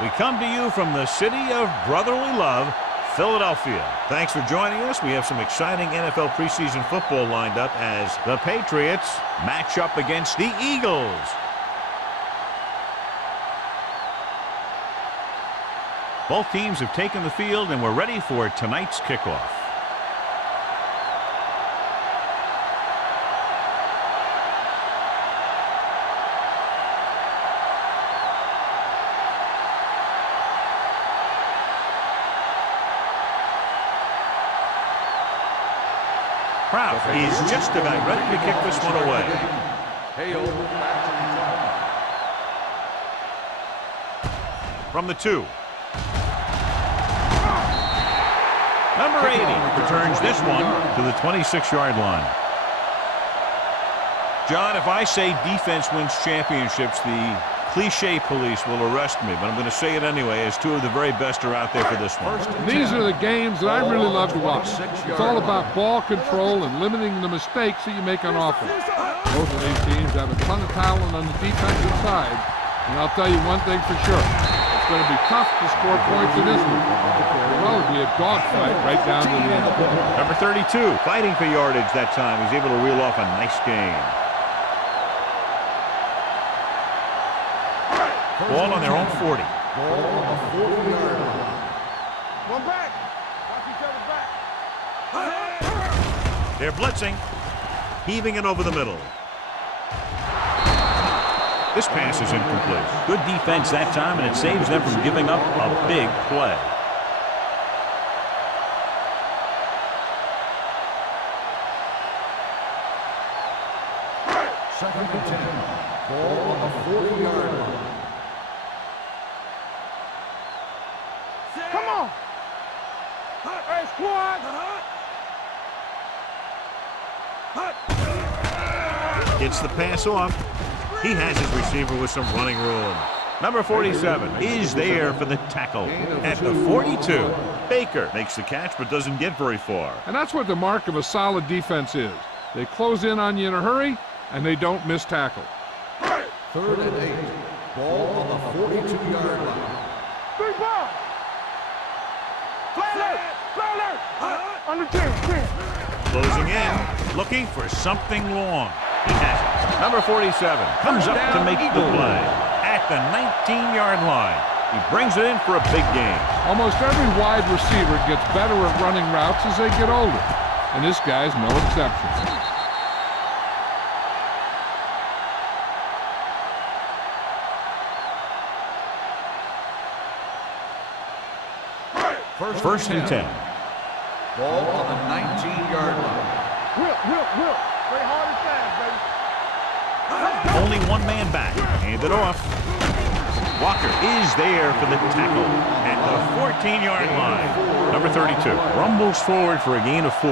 We come to you from the city of brotherly love, Philadelphia. Thanks for joining us. We have some exciting NFL preseason football lined up as the Patriots match up against the Eagles. Both teams have taken the field and we're ready for tonight's kickoff. Kraft is just about ready to kick this one away. From the 2. Number 80 returns this one to the 26-yard line. John, if I say defense wins championships, the cliche police will arrest me, but I'm going to say it anyway, as two of the very best are out there for this one. These are the games that I really love to watch. It's all about ball control and limiting the mistakes that you make on offense. Both of these teams have a ton of talent on the defensive side, and I'll tell you one thing for sure. It's going to be tough to score points in this one. It'll be a dogfight right down to the end. Number 32, fighting for yardage that time. He's able to reel off a nice gain. Ball on their own 40. Ball on the 40-yard line. One back. Watch each other back. They're blitzing. Heaving it over the middle. This pass is incomplete. Good defense that time, and it saves them from giving up a big play. Second and 10. Ball on the 40-yard line. Come on! Hey, squad! Gets the pass off. He has his receiver with some running room. Number 47 is there for the tackle at the 42. Baker makes the catch but doesn't get very far. And that's what the mark of a solid defense is. They close in on you in a hurry, and they don't miss tackle. Third and 8. Ball on the 42-yard line. Big ball! On the 10. Closing in, looking for something long. He has it. Number 47 comes up to make the play at the 19-yard line. He brings it in for a big gain. Almost every wide receiver gets better at running routes as they get older, and this guy's no exception. First and 10. Ball on the 19-yard line. Whip. Play hard and fast, baby. Only one man back. Hand it off. Walker is there for the tackle at the 14-yard line. Number 32 rumbles forward for a gain of 4.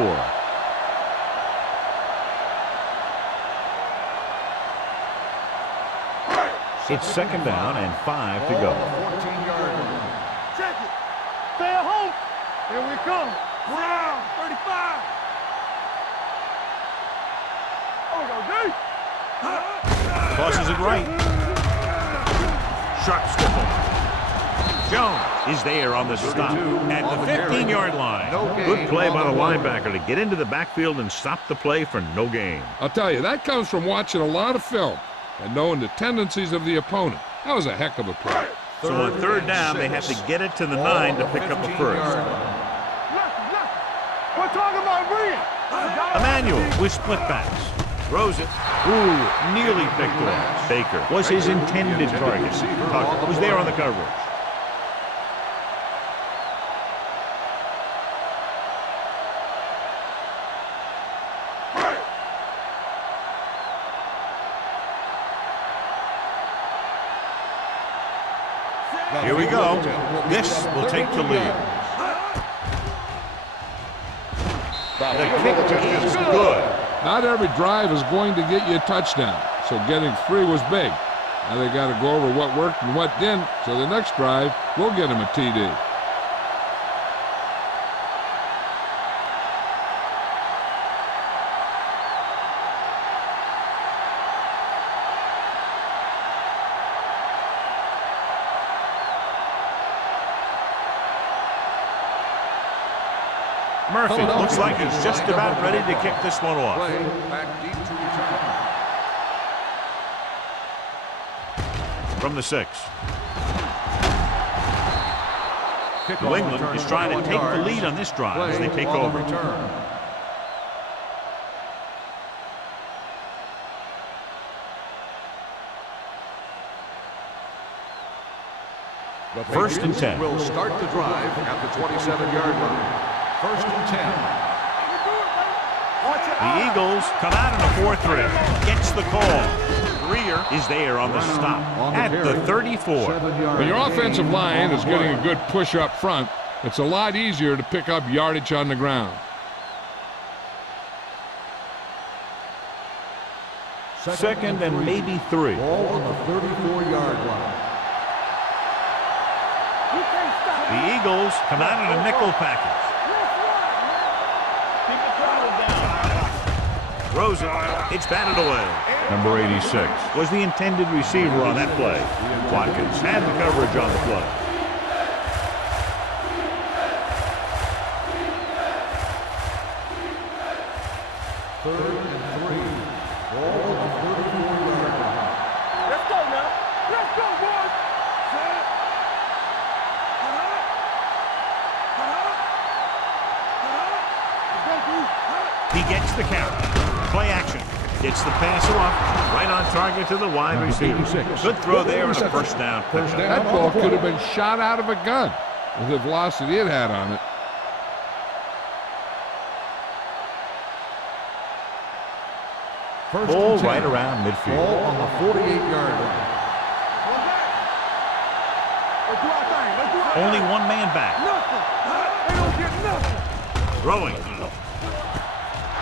It's second down and 5 to go. 14-yard line. Check it. Stay at home. Here we come. Brown, 35. Oh, go deep. Tosses it right. Sharp stipple. Jones is there on the stop at the 15-yard line. Good play by the linebacker to get into the backfield and stop the play for no gain. I'll tell you, that comes from watching a lot of film and knowing the tendencies of the opponent. That was a heck of a play. So on third down, they have to get it to the 9 to pick up the first. We're talking about Reed. Emmanuel with split backs. Throws it. Ooh, nearly picked off. Baker was his intended target. Tucker was there on the coverage. Here we go. This will take the lead. The kick is good. Not every drive is going to get you a touchdown, so getting 3 was big. Now they got to go over what worked and what didn't, so the next drive will get him a TD. Murphy looks like he's just about ready to kick this one off. Play back deep to return. From the 6. New England is trying to take the lead on this drive as they take over. First and 10. Will start the drive at the 27-yard line. First and 10. The Eagles come out in a 4-3. Gets the call. Greer is there on the stop at the 34. When your offensive line is getting a good push up front, it's a lot easier to pick up yardage on the ground. Second and maybe 3. Ball on the 34-yard line. The Eagles come out in a nickel package. Throws it. It's batted away. Number 86 was the intended receiver on that play. Watkins had the coverage on the play. Third and 3. Ball on the 34-yard line. Let's go now. Let's go, boys. He gets the count. Play action. Gets the pass off. Right on target to the wide receiver. Good throw there and a first down. That ball could have been shot out of a gun with the velocity it had on it. First Ball and 10. right around midfield. Ball on the 48-yard line. Let's do our thing. Let's do our Only one man back. Nothing. They don't get nothing. Throwing.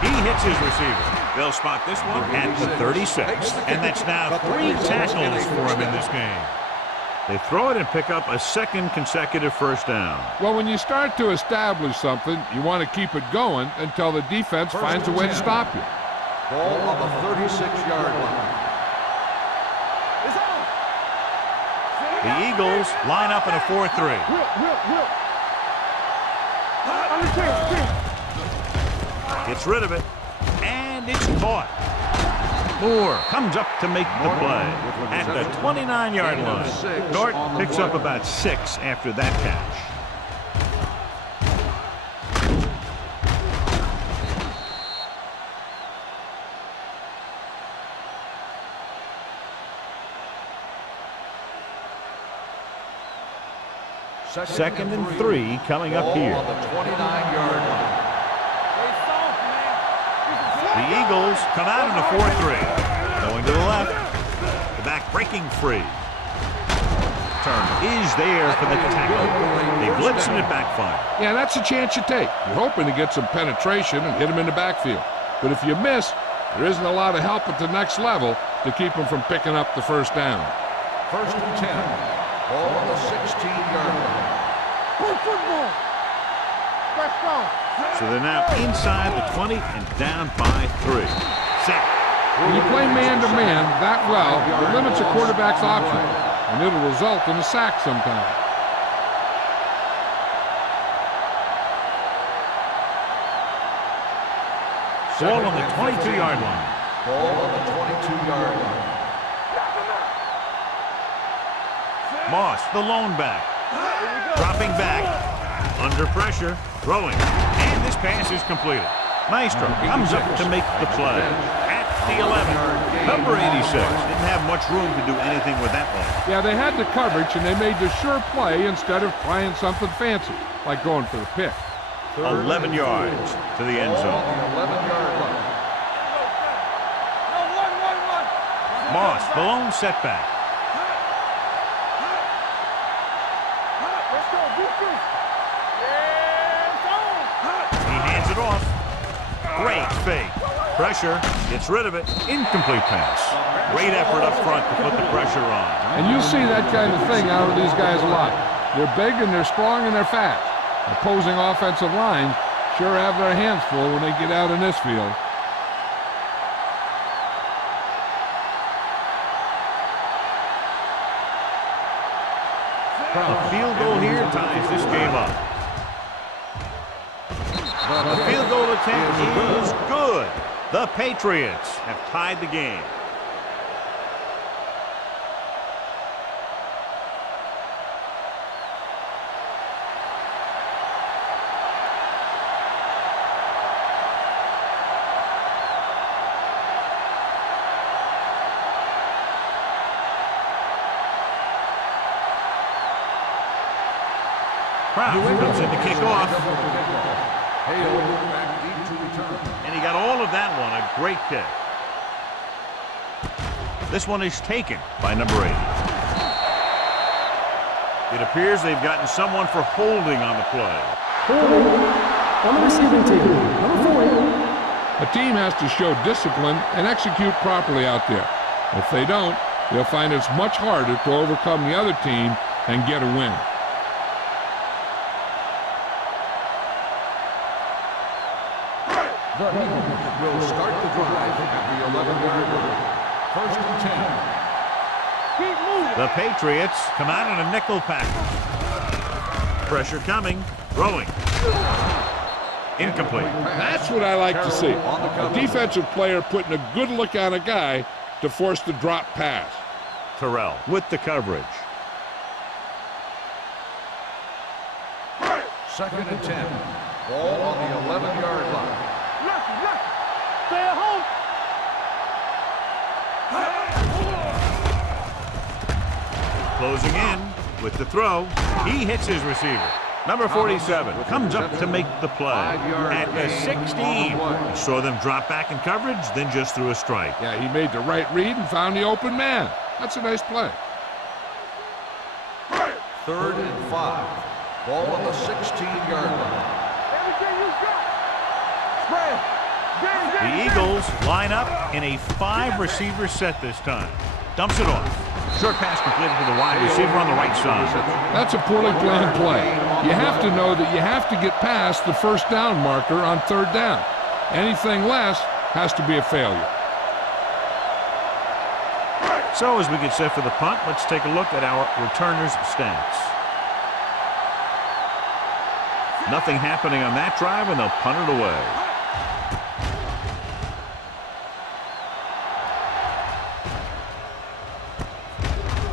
He hits his receiver. They'll spot this one at the 36. And that's now 3 tackles for him in this game. They throw it and pick up a second consecutive first down. Well, when you start to establish something, you want to keep it going until the defense finds a way to stop you. Ball on the 36-yard line. It's on. The Eagles line up in a 4-3. Whip. Understand. Gets rid of it, and it's caught. Moore comes up to make the play at the 29-yard line. Norton picks up about 6 after that catch. Second and 3 coming up here. On the 29-yard line. The Eagles come out in a 4-3. Going to the left. The back breaking free. Turn is there for the tackle. They blitz and it backfire. Yeah, that's a chance you take. You're hoping to get some penetration and hit him in the backfield. But if you miss, there isn't a lot of help at the next level to keep him from picking up the first down. First and 10. Ball on the 16-yard line. Play football. Let's go. So they're now inside the 20 and down by 3. Sack. When you play man-to-man that well, it limits a quarterback's options, and it'll result in a sack sometimes. Ball on the 22-yard line. Ball on the 22-yard line. Moss, the lone back. Dropping back. Under pressure. Throwing. And this pass is completed. Maestro comes up to make the play. At the 11. Number 86. Didn't have much room to do anything with that one. Yeah, they had the coverage, and they made the sure play instead of trying something fancy, like going for the pick. 11 yards to the end zone. On the 11-yard line. Moss, the lone setback. Let's go. He hands it off. Great fake. Pressure. Gets rid of it. Incomplete pass. Great effort up front to put the pressure on. And you see that kind of thing out of these guys a lot. They're big and they're strong and they're fast. Opposing offensive lines sure have their hands full when they get out in this field. A field goal here ties this game up. The field goal attempt is good. The Patriots have tied the game. Crowd comes in to kick off. And he got all of that one. A great kick. This one is taken by number 8. It appears they've gotten someone for holding on the play. On the receiving team, number 4. A team has to show discipline and execute properly out there. If they don't, they'll find it's much harder to overcome the other team and get a win. The Eagles will start the drive at the 11-yard line. 1st and 10. Keep moving. The Patriots come out in a nickel package. Pressure coming. Throwing. Incomplete. That's what I like to see. A defensive player putting a good look on a guy to force the drop pass. Terrell with the coverage. 2nd and 10. Ball on the 11-yard line. Lucky. Stay at home. Closing in with the throw. He hits his receiver. Number 47 comes up to make the play at the 16. He saw them drop back in coverage, then just threw a strike. Yeah, he made the right read and found the open man. That's a nice play. 3rd and 5. Ball on the 16-yard line. Everything you got. Spread. The Eagles line up in a 5-receiver set this time. Dumps it off. Short pass completed to the wide receiver on the right side. That's a poorly planned play. You have to know that you have to get past the first down marker on 3rd down. Anything less has to be a failure. So as we get set for the punt, let's take a look at our returners' stats. Nothing happening on that drive, and they'll punt it away.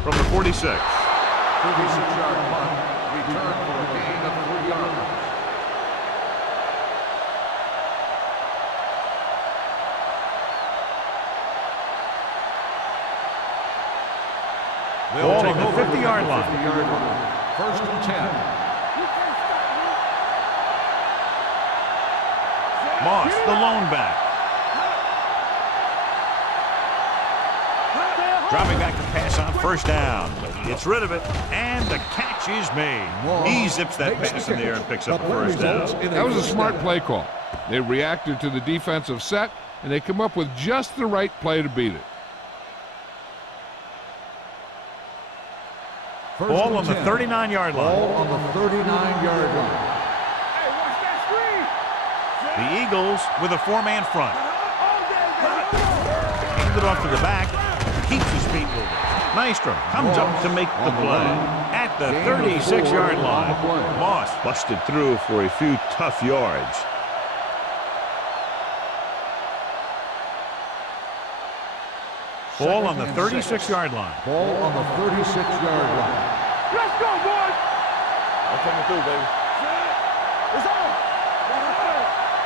From the 46. 36-yard punt. Return for a gain of 3 yards. Ball on the 50-yard line. 50-yard line. 1st and 10. Moss, the lone back. Dropping back to pass on 1st down. But he gets rid of it, and the catch is made. He zips that pass in the air and picks up the 1st down. That was a smart play call. They reacted to the defensive set, and they come up with just the right play to beat it. Ball on the 39-yard line. Ball on the 39-yard line. Hey, watch that screen. The Eagles with a 4-man front. Hands it off to the back. Keeps his feet moving. Nystrom comes up to make the play at the 36-yard line. Moss busted through for a few tough yards. Ball on the 36-yard line. Ball on the 36-yard line. Let's go, boys. I'm coming through, baby. It's on.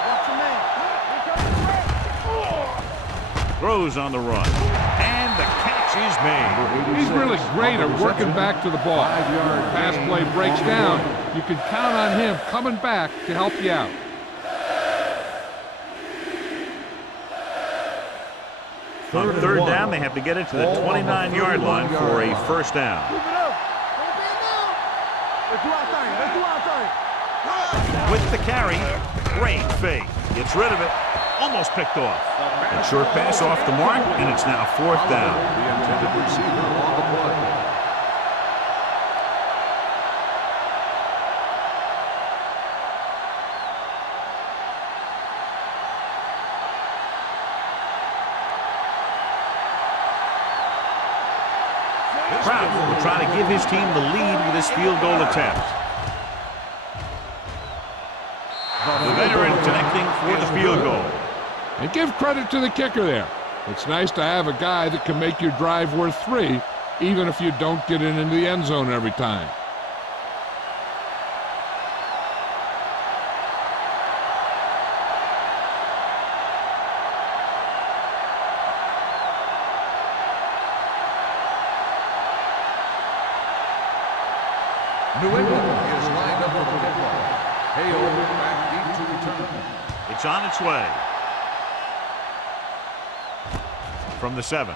Watch your man. Throws on the run. And the catch is made. He's really great at working back to the ball. 5-yard Pass gain play breaks on the down. play. You can count on him coming back to help you out. On 3rd down, they have to get it to the 29-yard line for a 1st down. Keep it up. Let's do our thing. Let's do our thing. With the carry, great fake. Gets rid of it. Almost picked off. A short pass off the mark, and it's now 4th down. The intended receiver on the play. Crowd will try to give his team the lead with this field goal attempt. The veteran for the field goal. And give credit to the kicker there. It's nice to have a guy that can make your drive worth 3, even if you don't get it into the end zone every time. New England is lined up for the kickoff. Hale back deep to return. It's on its way. From the 7. In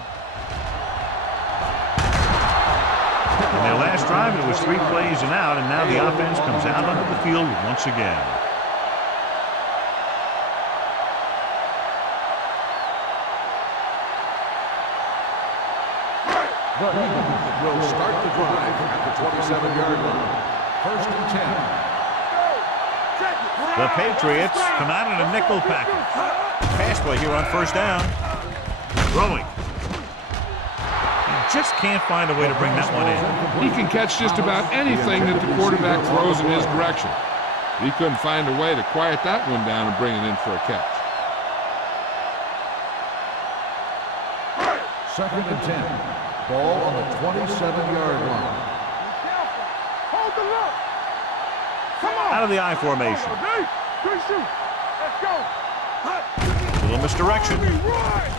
their last drive, it was 3 plays and out, and now the offense comes out onto the field once again. The Eagles will start the drive at the 27-yard line. 1st and 10. The Patriots come out in a nickel package. Pass play here on 1st down. Throwing. He just can't find a way to bring that one in. He can catch just about anything that the quarterback throws in his direction. He couldn't find a way to quiet that one down and bring it in for a catch. 2nd and 10. Ball on the 27-yard line. Hold the look. Come on. Out of the I formation. Good shoot. Let's go. A little misdirection. Run.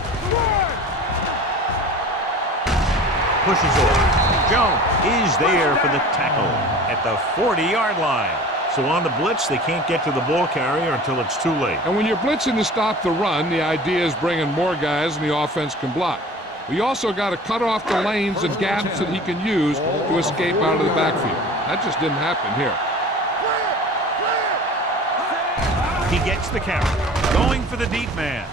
Pushes off. Jones is there for the tackle at the 40-yard line. So on the blitz, they can't get to the ball carrier until it's too late. And when you're blitzing to stop the run, the idea is bringing more guys and the offense can block. We also got to cut off the lanes and gaps that he can use to escape out of the backfield. That just didn't happen here. He gets the carry. Going for the deep man.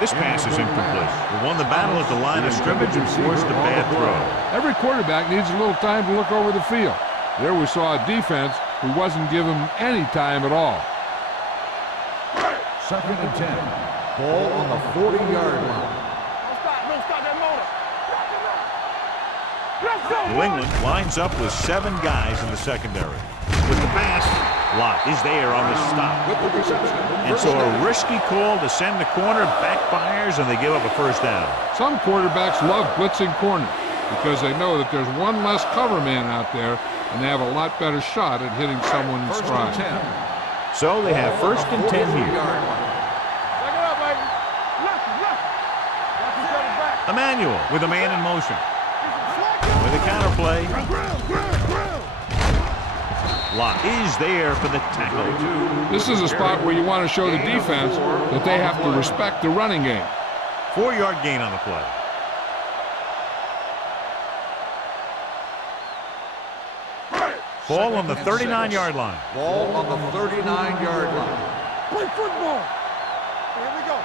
This pass is incomplete. He won the battle at the line of scrimmage and forced a bad throw. Every quarterback needs a little time to look over the field. There we saw a defense who wasn't given any time at all. 2nd and 10. Ball on the 40-yard line. Don't stop that motor. Let's go. New England lines up with 7 guys in the secondary. With the pass, Lott is there on the stop. With the reception. And so a risky call to send the corner backfires, and they give up a 1st down. Some quarterbacks love blitzing corners because they know that there's one less cover man out there, and they have a lot better shot at hitting someone in stride. So they have 1st and 10 here. Emmanuel with a man in motion. With a counter play. Lott is there for the tackle. This is a spot where you want to show the defense that they have to respect the running game. 4-yard gain on the play. Ball on the 39-yard line. Ball on the 39-yard line. Play football. Here we go.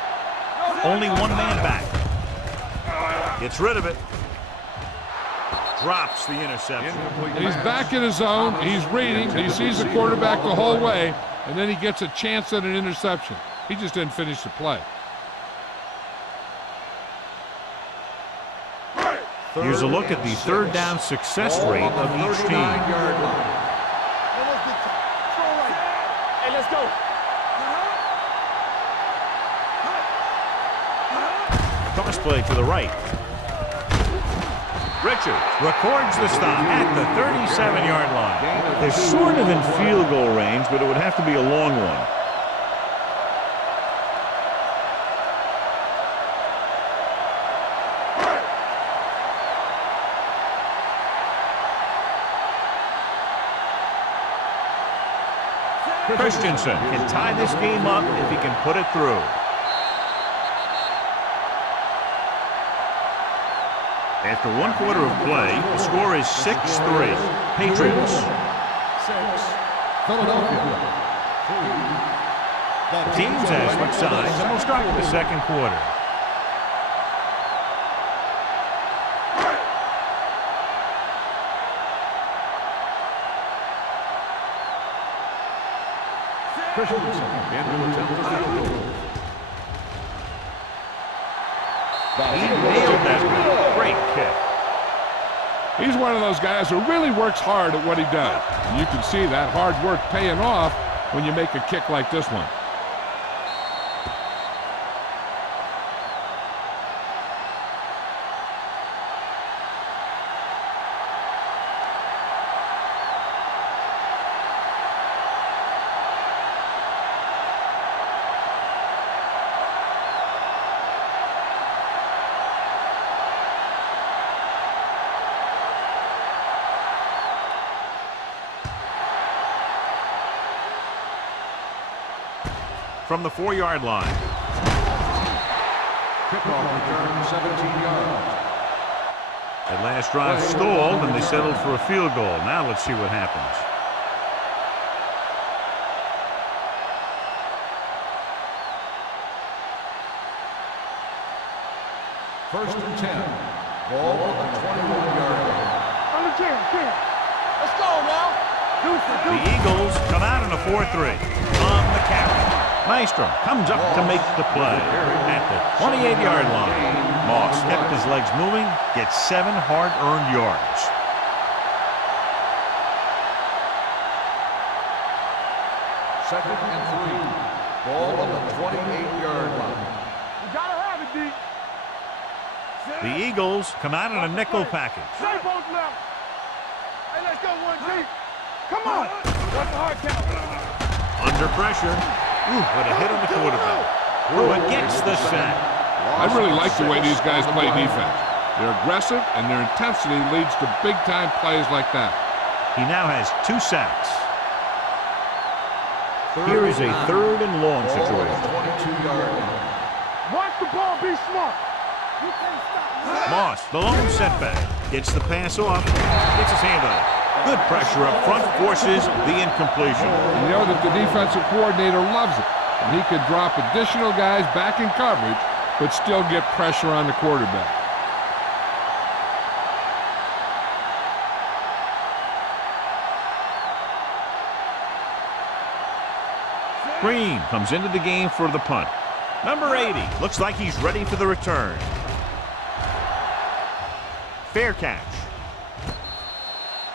Only one man back. Gets rid of it. Drops the interception. He's back in his zone. He's reading. He sees the quarterback the whole way, and then he gets a chance at an interception. He just didn't finish the play. Here's a look at the 3rd down success rate of each team. Hey, let's go. Toss play to the right. Richards records the stop at the 37-yard line. They're sort of in field goal range, but it would have to be a long one. Christensen can tie this game up if he can put it through. After 1 quarter of play, the score is 6-3. Patriots. 6. Philadelphia. The teams have switched sides, and we'll start with the 2nd quarter. Christensen into attempt the field goal. He nailed that one. Great kick. He's one of those guys who really works hard at what he does. And you can see that hard work paying off when you make a kick like this one. From the 4-yard line. Kickoff return 17 yards. That last drive stalled, and they settled for a field goal. Now let's see what happens. First and 10. Ball on the 21-yard line. On the 10. Let's go now. The Eagles come out in a 4-3 on the carry. Maestro comes up to make the play at the 28-yard line. Moss kept his legs moving, gets 7 hard-earned yards. Second and 3. Ball on the 28-yard line. You gotta have it, D. The Eagles come out in a nickel package. Safe on left. Hey, let's go, 1G. Come on. What's the hard count? Under pressure. Ooh, what a hit on the quarterback. Pruitt gets the sack. I really like the way these guys play defense. They're aggressive, and their intensity leads to big-time plays like that. He now has 2 sacks. Here is a 3rd and long situation. 22-yard line. Watch the ball, be smart. You can't stop. Moss, the lone setback, gets the pass off, gets his hand on it. Good pressure up front, forces the incompletion. You know that the defensive coordinator loves it, and he could drop additional guys back in coverage, but still get pressure on the quarterback. Green comes into the game for the punt. Number 80 looks like he's ready for the return. Fair catch.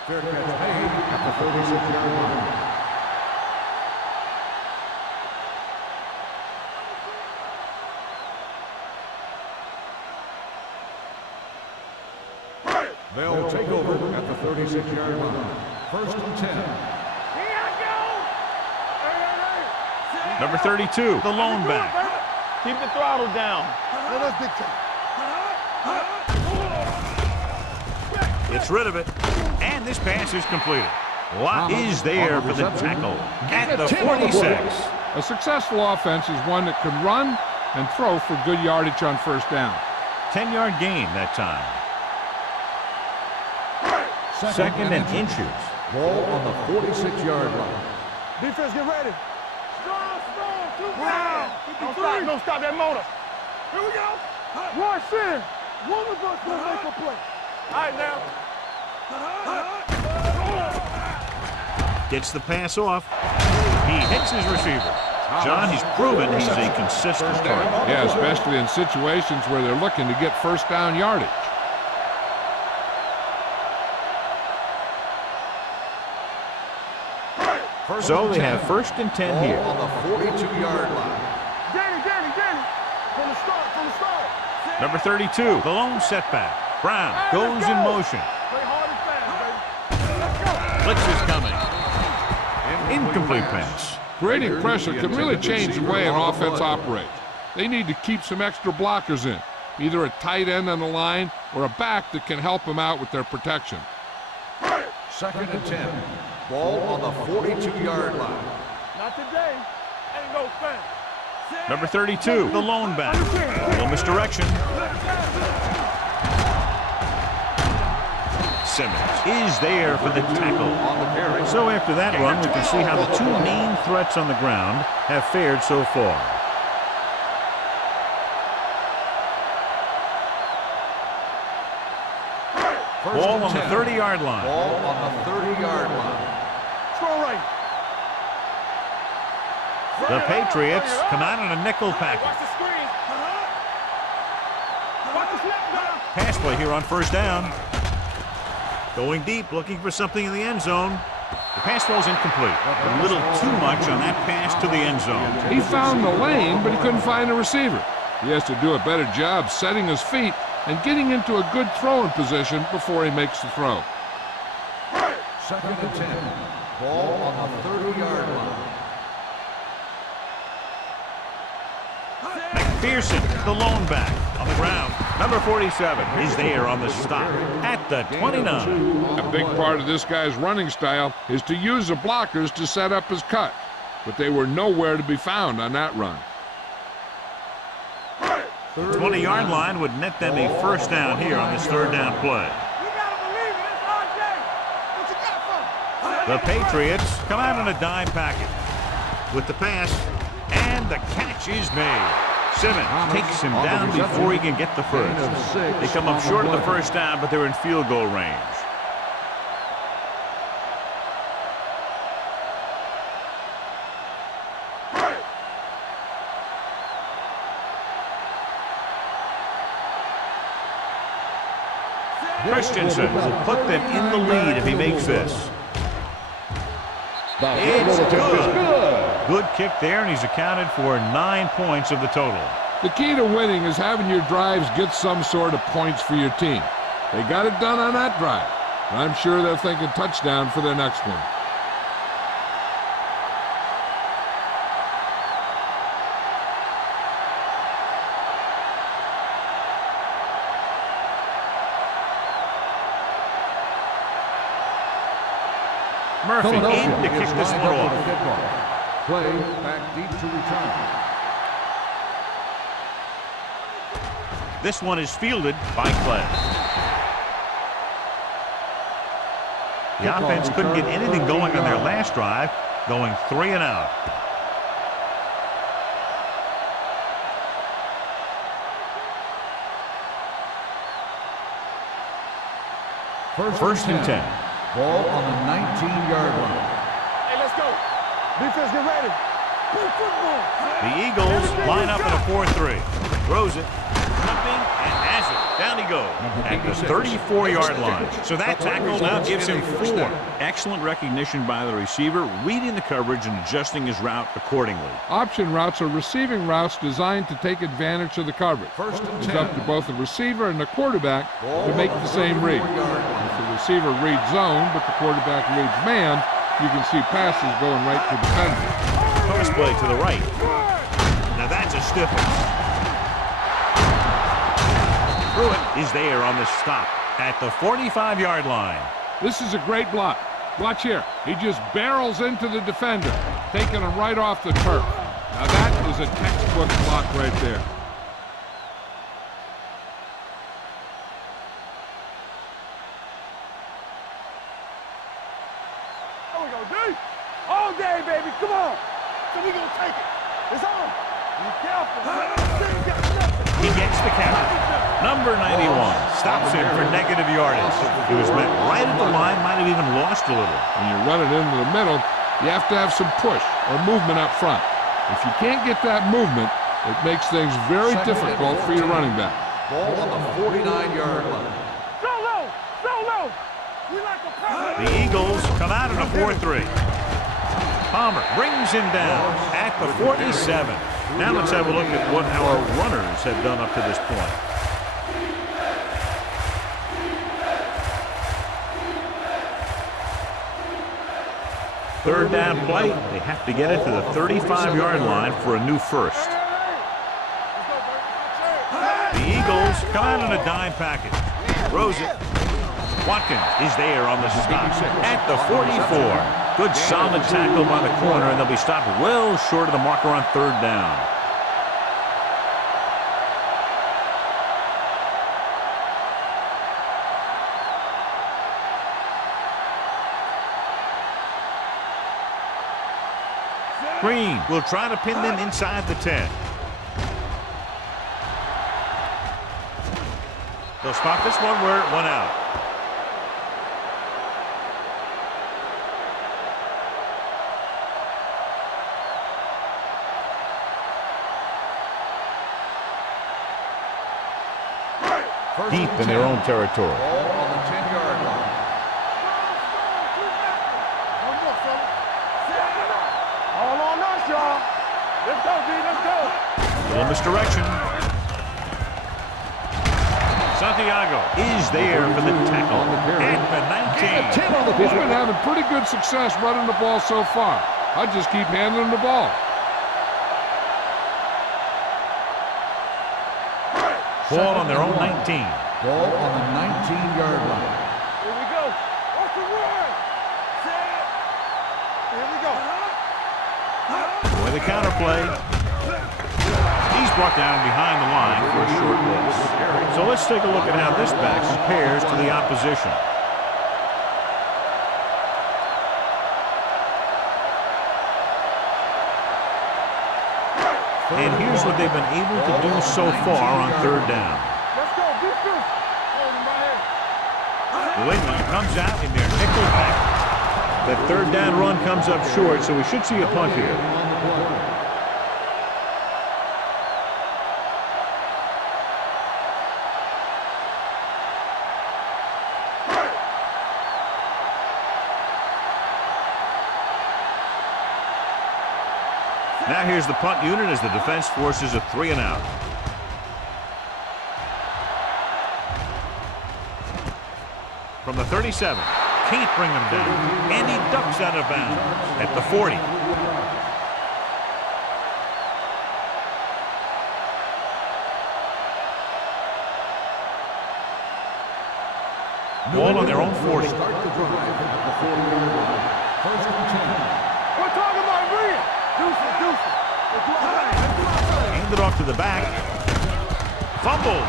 Fair catch made at the 36-yard line. They'll take over at the 36-yard line. First and 10. Here I go. Number 32, the lone back. Keep the throttle down. Let us dictate. Gets rid of it, and this pass is completed. Watt is there for the tackle at the 46. A successful offense is one that can run and throw for good yardage on first down. 10-yard gain that time. Second and inches. Ball on the 46-yard line. Defense, get ready. Strong, too fast. Don't stop that motor. Here we go. Watch in. One of us will make a play. All right, now. Gets the pass off. He hits his receiver. John, he's proven he's a consistent target. Yeah, especially in situations where they're looking to get first down yardage. So they have first and 10 here. On the 42-yard line. Danny. From the start. Number 32, the lone setback. Brown goes in motion. Play hard and fast, baby. Let's go. Blitz is coming. Incomplete pass. Creating pressure can really change the way an offense operates. They need to keep some extra blockers in, either a tight end on the line or a back that can help them out with their protection. Second and 10. Ball on the 42-yard line. Not today. Ain't no fast. Number 32, the lone back. A little misdirection. Simmons is there for the tackle. So after that run, we can see how the 2 main threats on the ground have fared so far. Ball on the 30-yard line. Ball on the 30-yard line. Throw right. The Patriots come out in a nickel package. Watch the screen. Watch the snap down. Pass play here on first down. Going deep, looking for something in the end zone. The pass falls incomplete. A little too much on that pass to the end zone. He found the lane, but he couldn't find a receiver. He has to do a better job setting his feet and getting into a good throwing position before he makes the throw. 2nd and 10. Ball on the 30-yard line. McPherson, the lone back, on the ground. Number 47 is there on the stop at the 29. A big part of this guy's running style is to use the blockers to set up his cut, but they were nowhere to be found on that run. The 20-yard line would net them a first down here on this third down play. The Patriots come out on a dime package with the pass, and the catch is made. Simmons takes him down before he can get the first. They come up short of the first down, but they're in field goal range. Christensen will put them in the lead if he makes this. It's good. Good kick there, and he's accounted for 9 points of the total. The key to winning is having your drives get some sort of points for your team. They got it done on that drive, and I'm sure they're thinking touchdown for their next one. Murphy in to kick this one off. Play back deep to return. This one is fielded by Clay. The offense couldn't get anything going on their last drive, going 3 and out. First and 10. Ball on the 19-yard line. Hey, let's go. Defense, get ready. Play football. The Eagles line up in a 4-3. Throws it. Jumping and has it. Down he goes at the 34-yard line. So that tackle now gives him 4. Excellent recognition by the receiver, reading the coverage and adjusting his route accordingly. Option routes are receiving routes designed to take advantage of the coverage. It's up to both the receiver and the quarterback to make the same read. If the receiver reads zone, but the quarterback reads man, you can see passes going right to the defender. Cross play to the right. Now that's a stiff one. Pruitt is there on the stop at the 45-yard line. This is a great block. Watch here. He just barrels into the defender, taking him right off the turf. Now that is a textbook block right there. There we go, D. All day, baby. Come on. So we gonna take it. It's on. Be careful. He gets the catch. Number 91 stops him for negative yardage. He was met right at the line, might have even lost a little. When you run it into the middle, you have to have some push or movement up front. If you can't get that movement, it makes things very difficult for your running back. Ball on the 49-yard line. So low. So low. We like a pass. The Eagles come out in a 4-3. Palmer brings him down at the 47. Now let's have a look at what our runners have done up to this point. Third down play. They have to get it to the 35-yard line for a new first. The Eagles come out in a dime package. Throws it. Watkins is there on the stop at the 44. Good solid tackle by the corner, and they'll be stopped well short of the marker on third down. Green will try to pin them inside the 10. They'll spot this one where it went out. Deep in their own territory. Ball on the 10-yard line. Let's go, D. Let's go. Little misdirection. Santiago is there for the tackle at the 19. He's been having pretty good success running the ball so far. I just keep handling the ball. Ball on their own 19. Ball on the 19-yard line. Here we go. What's the run? Here we go. With the counter play. He's brought down behind the line for a short loss. So let's take a look at how this back compares to the opposition. And here's what they've been able to do so far on third down. Let's go. Defense. Hold him right here. New England comes out in their nickel back. That third down run comes up short, so we should see a punt here. Now here's the punt unit as the defense forces a 3-and-out. From the 37, can't bring him down, and he ducks out of bounds at the 40. Ball on their own 40. Start the drive at the 40-yard line. First and 10. We're talking about Rhea. Deuce. Let's do outside. Handed off to the back. Fumbled.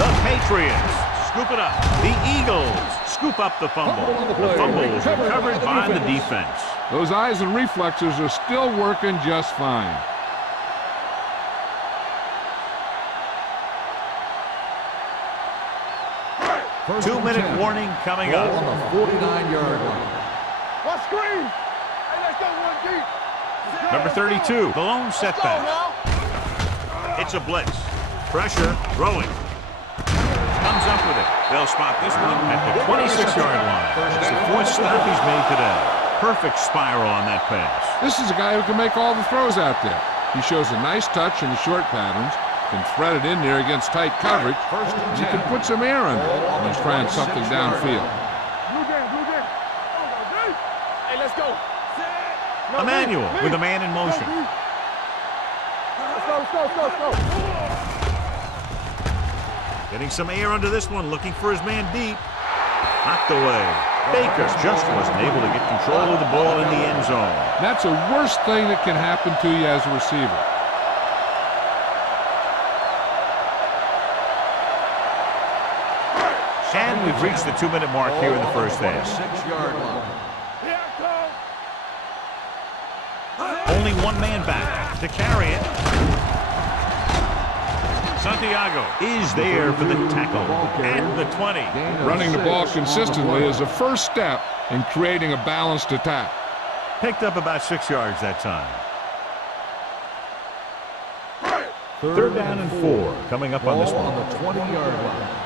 The Patriots scoop it up. The Eagles scoop up the fumble. The fumble is recovered by the defense. Those eyes and reflexes are still working just fine. First 2-minute and 10. warning coming Ball up. on the 49-yard line. What screen? Hey, let's go one deep. Number 32, the lone setback. It's a blitz. Pressure, throwing. Comes up with it. They'll spot this one at the 26-yard line. It's the fourth stop he's made today. Perfect spiral on that pass. This is a guy who can make all the throws out there. He shows a nice touch in the short patterns, can thread it in there against tight coverage, and he can put some air under it when he's trying something downfield. Blue game. Hey, let's go. No, Emmanuel D. with a man in motion. Let's go. Getting some air under this one, looking for his man deep. Knocked away. Baker just wasn't able to get control of the ball in the end zone. That's the worst thing that can happen to you as a receiver. And we've reached the 2-minute mark here in the first half. 6-yard line. Here I come. Only one man back to carry it. Santiago is there for the tackle at the 20. Running the ball consistently is the first step in creating a balanced attack. Picked up about 6 yards that time. Third down and 4 coming up on this Ball one. on the 20-yard line.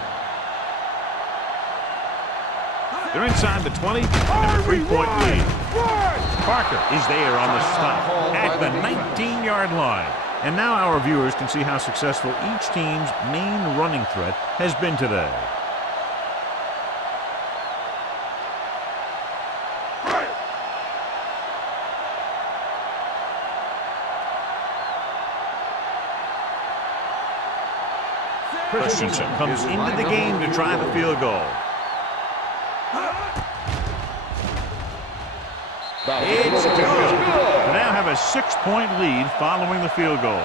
They're inside the 20 and a 3-point lead. Parker is there on the stop at the 19-yard line. And now our viewers can see how successful each team's main running threat has been today. Christensen comes into the game to try the field goal. It's good. They now have a 6-point lead following the field goal.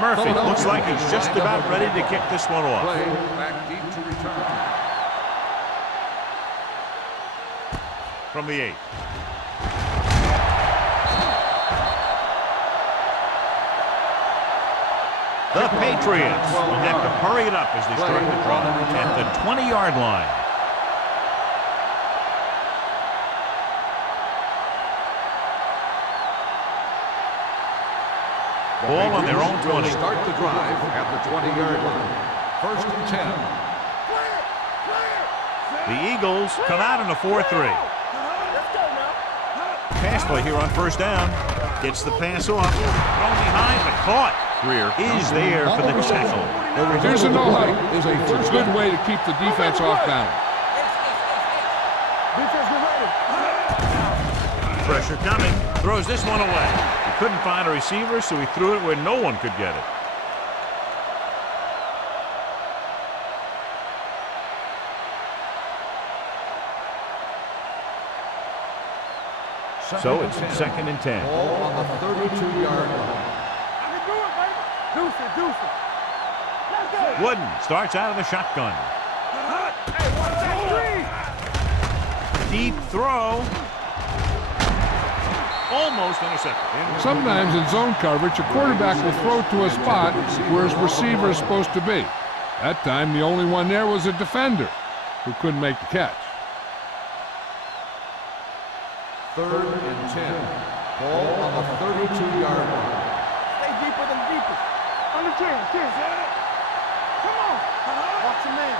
Murphy looks like he's just about ready to kick this one off. Play back deep to return. From the 8. The Patriots will have to hurry it up as they start the drive at the 20-yard line. Ball on their own 20. Start the drive at the 20-yard line. First and 10. The Eagles come out in a 4-3. Pass play here on first down. Gets the pass off. Thrown behind, but caught. Greer is there for the tackle. Here's a no-huddle. It's a good way to keep the defense off balance. Defense, get ready. Pressure coming. Throws this one away. He couldn't find a receiver, so he threw it where no one could get it. So it's second and 10. Ball on the 32-yard line. I can do it, baby. Deuce it, deuce it. Let's go. Wooden starts out of the shotgun. Hey, watch that screen. Deep throw. Almost intercepted. Sometimes in zone coverage, a quarterback will throw to a spot where his receiver is supposed to be. That time, the only one there was a defender who couldn't make the catch. Third and 10. Ball on the 32-yard line. Stay deeper than deepest. On the 10. Come on. Watch your man.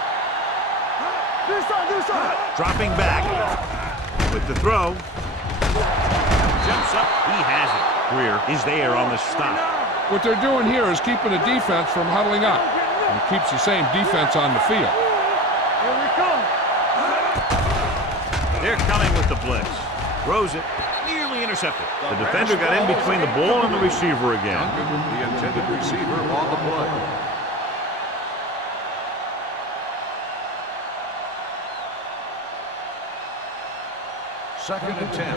Do something. Dropping back with the throw. Jumps up. He has it. Greer is there on the stop. What they're doing here is keeping the defense from huddling up. And it keeps the same defense on the field. Here we come. They're coming with the blitz. Throws it. Nearly intercepted. The defender got in between the ball and the receiver again. The intended receiver on the play. Second and 10.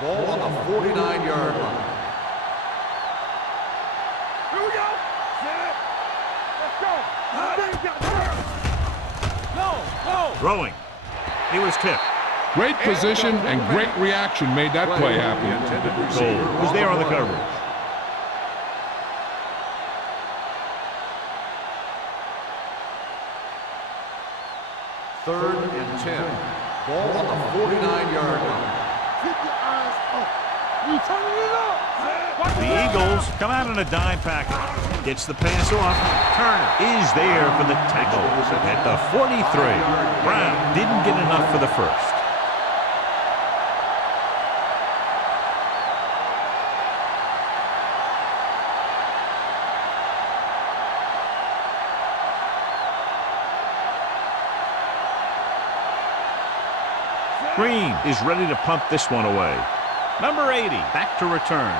Ball on the 49-yard line. Here we go. Let's go. No. Throwing. He was tipped. Great position and great reaction made that play The happen. intended Cole receiver was there on the play. coverage. Third and 10. Ball on the 49-yard line. Keep your eyes up. We turning it up. The Eagles come out in a dime package. Gets the pass off. Turner is there for the tackle at the 43. Brown didn't get enough for the first. Green is ready to pump this one away. Number 80, back to return.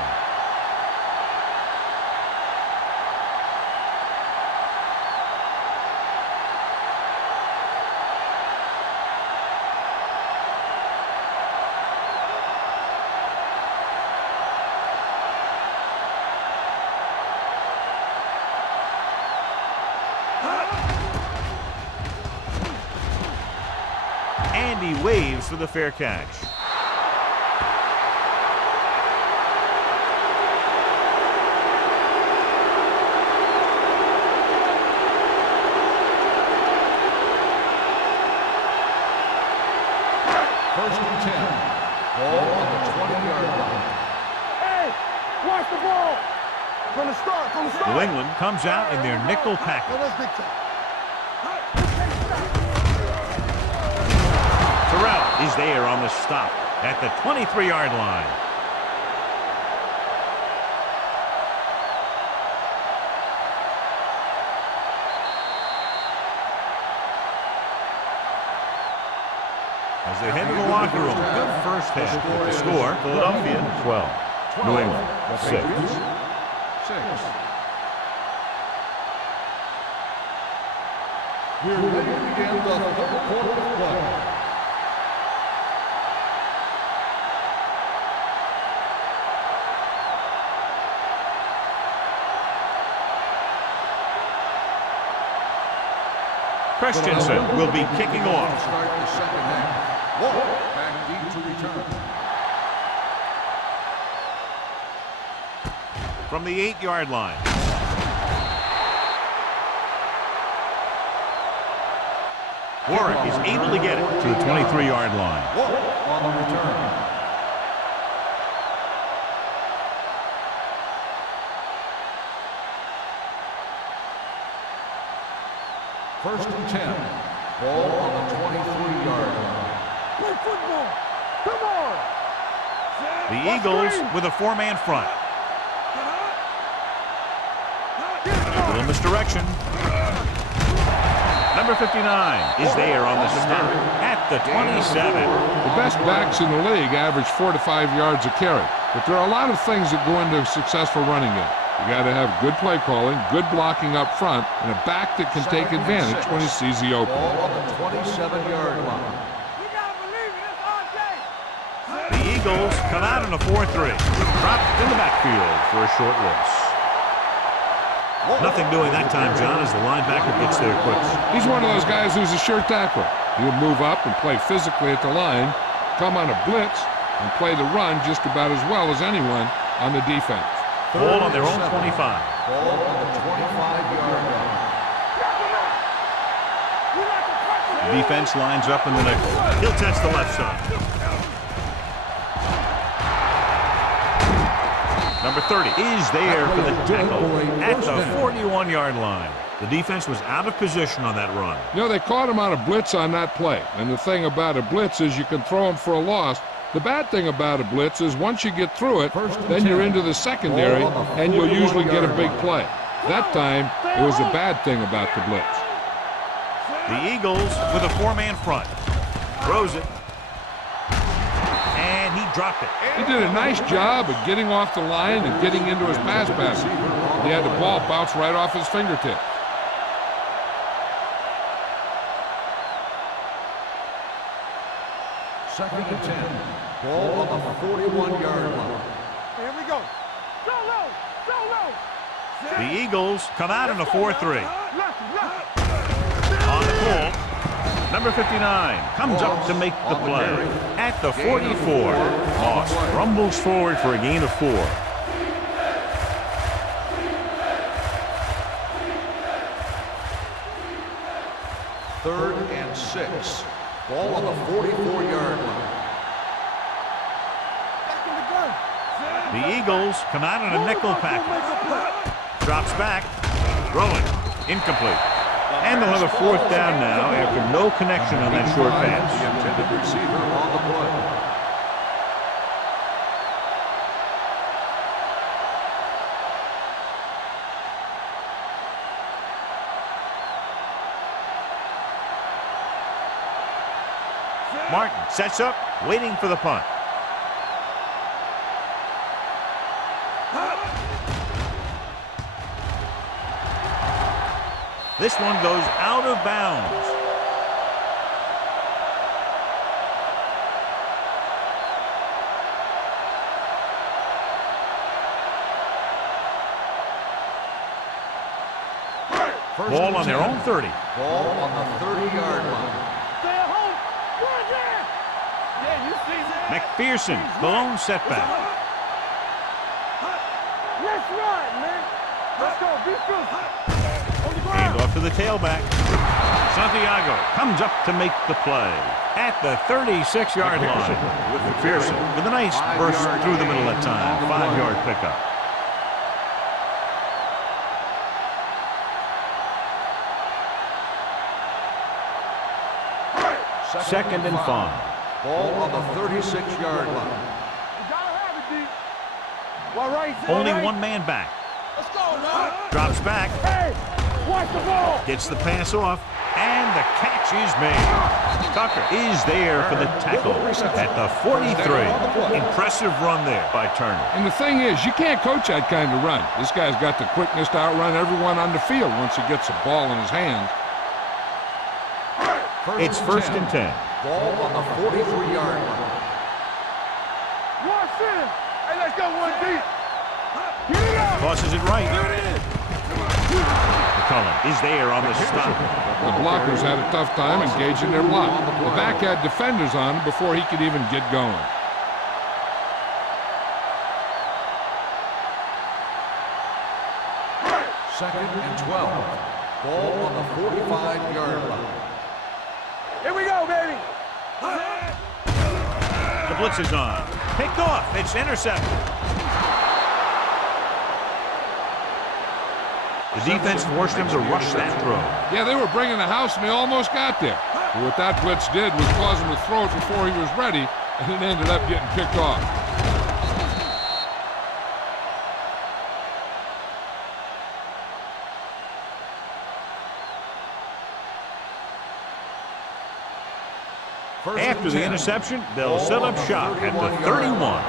And he waves for the fair catch. First and 10. Ball on the 20-yard line. Hey, watch the ball. From the start. New England comes out in their nickel package. Well, that's big time. Terrell is there on the stop at the 23-yard line. As they head to the locker room, good first half. The score, Philadelphia 12. New England 6. 6. We're ready to begin the third quarter of play. Christensen will be kicking off. Start the second half. Back deep to return. From the 8-yard line. Warwick is able to get it to the 23-yard line. On the return. First and 10. Ball on the 23-yard line. Play football. Come on. The Eagles with a four-man front. A little misdirection. Number 59 is there on the stop at the 27. The best backs in the league average 4 to 5 yards a carry. But there are a lot of things that go into a successful running game. You got to have good play calling, good blocking up front, and a back that can take advantage when he sees the opening. Ball on the 27-yard line. You gotta believe it. It's RJ. The Eagles come out in a 4-3. Dropped in the backfield for a short loss. Nothing doing that time, John, as the linebacker gets there quick. He's one of those guys who's a sure tackler. He'll move up and play physically at the line, come on a blitz, and play the run just about as well as anyone on the defense. Ball on their own 25. Ball on the 25-yard line. The defense lines up in the nickel. He'll test the left side. Number 30 is there for the tackle at the 41-yard line. The defense was out of position on that run. You know, they caught him on a blitz on that play. And the thing about a blitz is you can throw him for a loss. The bad thing about a blitz is once you get through it, then you're into the secondary, and you'll usually get a big play. That time, it was a bad thing about the blitz. The Eagles with a four-man front. Throws it. And he dropped it. He did a nice job of getting off the line and getting into his pass passing. He had the ball bounce right off his fingertips. Second and 10. Ball on the 41-yard line. Here we go. Go low. Go low. The Eagles come out in a 4-3. Lefty, lefty. On the pull, number 59 comes up to make the play at the 44. Moss rumbles forward for a gain of 4. Third and 6. Ball on the 44-yard line. Back in the gun. The Eagles come out in a nickel package. Drops back, throwing, incomplete. And they'll have a fourth down now after no connection on that short The pass. intended receiver on the play. Martin sets up, waiting for the punt. This one goes out of bounds. Ball on their own 30. Ball on the 30-yard line. Stay at home. Run there. Yeah, you see that? McPherson, the lone setback. Let's run, man. Let's go. Be good. On the Hand ground. off to the tailback. Santiago comes up to make the play at the 36-yard line. With McPherson with a nice burst through the middle that time. 5-yard pickup. Second and 5. Ball on the 36-yard line. You gotta have it, D. Well, right. Only right. one man back. Let's go, man. Drops back. Hey, watch the ball. Gets the pass off. And the catch is made. Tucker is there for the tackle at the 43. Impressive run there by Turner. And the thing is, you can't coach that kind of run. This guy's got the quickness to outrun everyone on the field once he gets the ball in his hands. It's first and 10. Ball on the 43-yard line. One center. Hey, let's go one deep. Here we go. Tosses it right. McCullum is there on the stop. The blockers had a tough time engaging their block. The back had defenders on him before he could even get going. Second and 12. Ball on the 45-yard line. Here we go, baby. The blitz is on. Picked off. It's intercepted. The defense forced him to rush that throw. Yeah, they were bringing the house, and they almost got there. But what that blitz did was cause him to throw it before he was ready, and it ended up getting picked off. After the interception, they'll set up shop at the 31.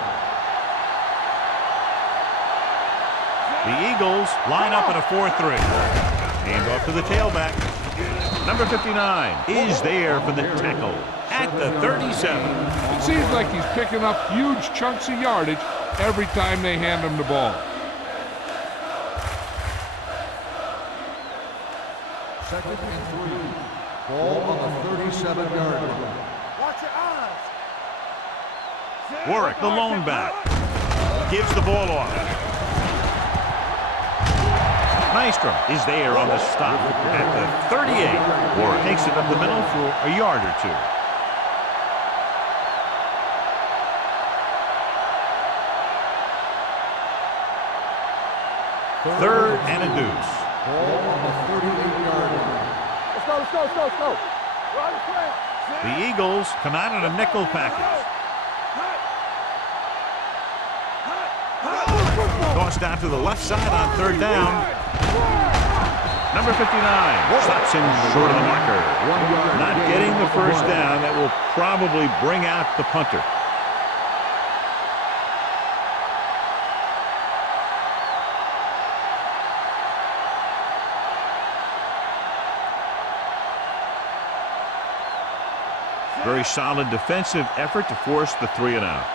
The Eagles line up in a 4-3. Hand off to the tailback. Number 59 is there for the tackle at the 37. It seems like he's picking up huge chunks of yardage every time they hand him the ball. Second and 3. Ball on the 37-yard line. Watch your eyes. Warwick, the lone back, gives the ball off. Nystrom is there on the stop at the 38. Warwick takes it up the middle for a yard or two. Third and a deuce. Ball on the 38-yard line. Let's go. Run the play. The Eagles come out in a nickel package. Tossed out to the left side on third down. Number 59 stops him short of the marker. Not getting the first down. That will probably bring out the punter. Very solid defensive effort to force the 3 and out.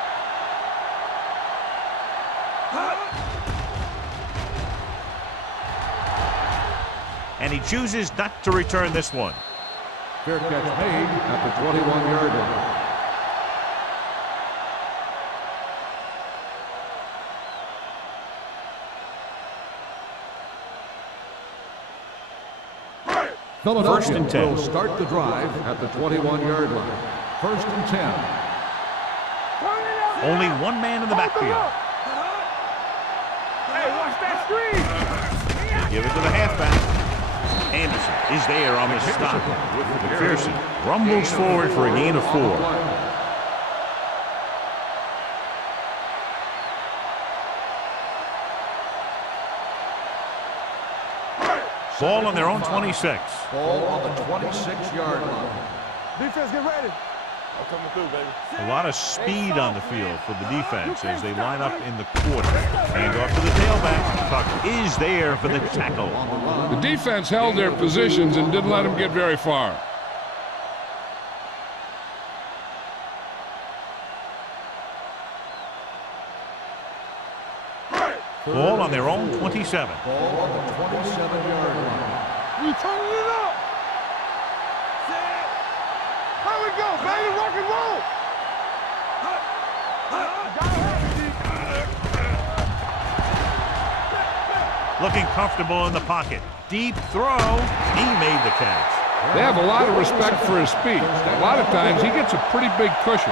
And he chooses not to return this one. Fair catch made at the 21-yard line. First and 10. Will start the drive at the 21-yard line. First and 10. Only one man in the backfield. Hey, watch that screen. They give it to the halfback. Anderson is there on the stop. McPherson rumbles forward for a gain of 4. Ball on their own 26. Ball on the 26-yard line. Defense, get ready. I'm coming through, baby. A lot of speed on the field for the defense as they line up in the quarter. Hand off to the tailback. Tuck is there for the tackle. The defense held their positions and didn't let them get very far. Ball on their own 27. Ball on the 27-yard line. We turning it up. Here we go, baby. Rock and roll. Looking comfortable in the pocket. Deep throw. He made the catch. They have a lot of respect for his speed. A lot of times he gets a pretty big cushion.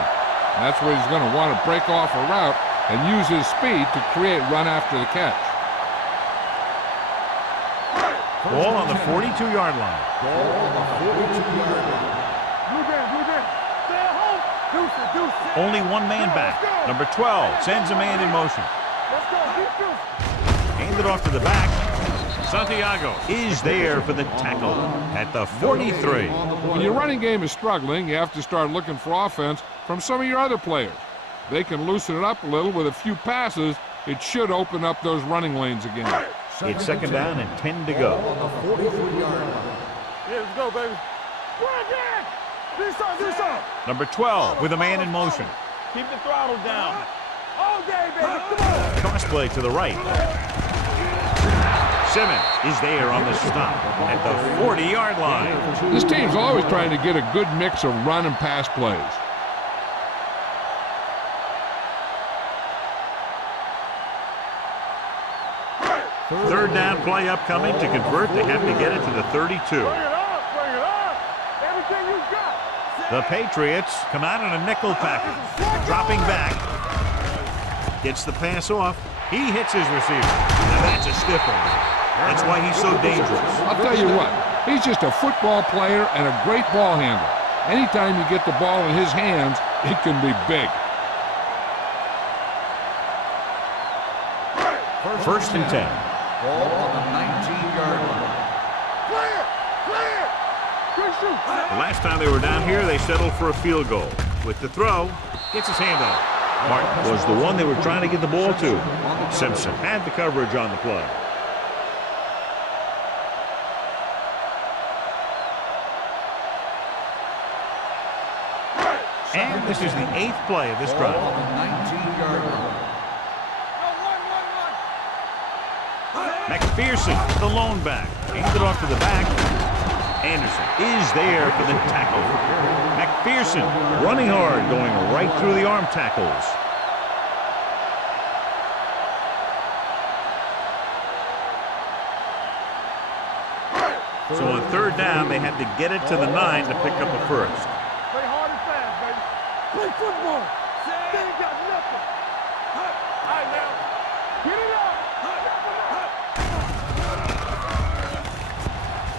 That's where he's going to want to break off a route and use his speed to create run after the catch. Ball on the 42-yard line. Ball on the 42-yard line. Blue band. Stay at home. Deuce it. Only one man back. Number 12 sends a man in motion. Let's go. Handed off to the back. Santiago is there for the tackle at the 43. When your running game is struggling, you have to start looking for offense from some of your other players. They can loosen it up a little with a few passes. It should open up those running lanes again. It's second down and 10 to go. On the 43-yard line. Yeah, let's go, baby. Do something. Number 12 with a man in motion. Keep the throttle down. All day, baby. Come on. Cross play to the right. Simmons is there on the stop at the 40-yard line. This team's always trying to get a good mix of run and pass plays. Third down play upcoming. To convert, they have to get it to the 32. Bring it up. Everything you got. The Patriots come out in a nickel package. Dropping back. Gets the pass off. He hits his receiver. Now that's a stiff one. That's why he's so dangerous. I'll tell you what, he's just a football player and a great ball handler. Anytime you get the ball in his hands, it can be big. First and 10. Ball on the 19-yard line. Clear! Clear! Good shoot! The last time they were down here, they settled for a field goal. With the throw, gets his hand on it. Martin was the one they were trying to get the ball to. Simpson had the coverage on the play. And this is the 8th play of this drive. Ball on the 19-yard line. McPherson, the lone back. Hands it off to the back. Anderson is there for the tackle. McPherson running hard, going right through the arm tackles. So on third down, they had to get it to the 9 to pick up a first. Play hard and fast, baby. Play football. They ain't got nothing. All right, now. Get it up.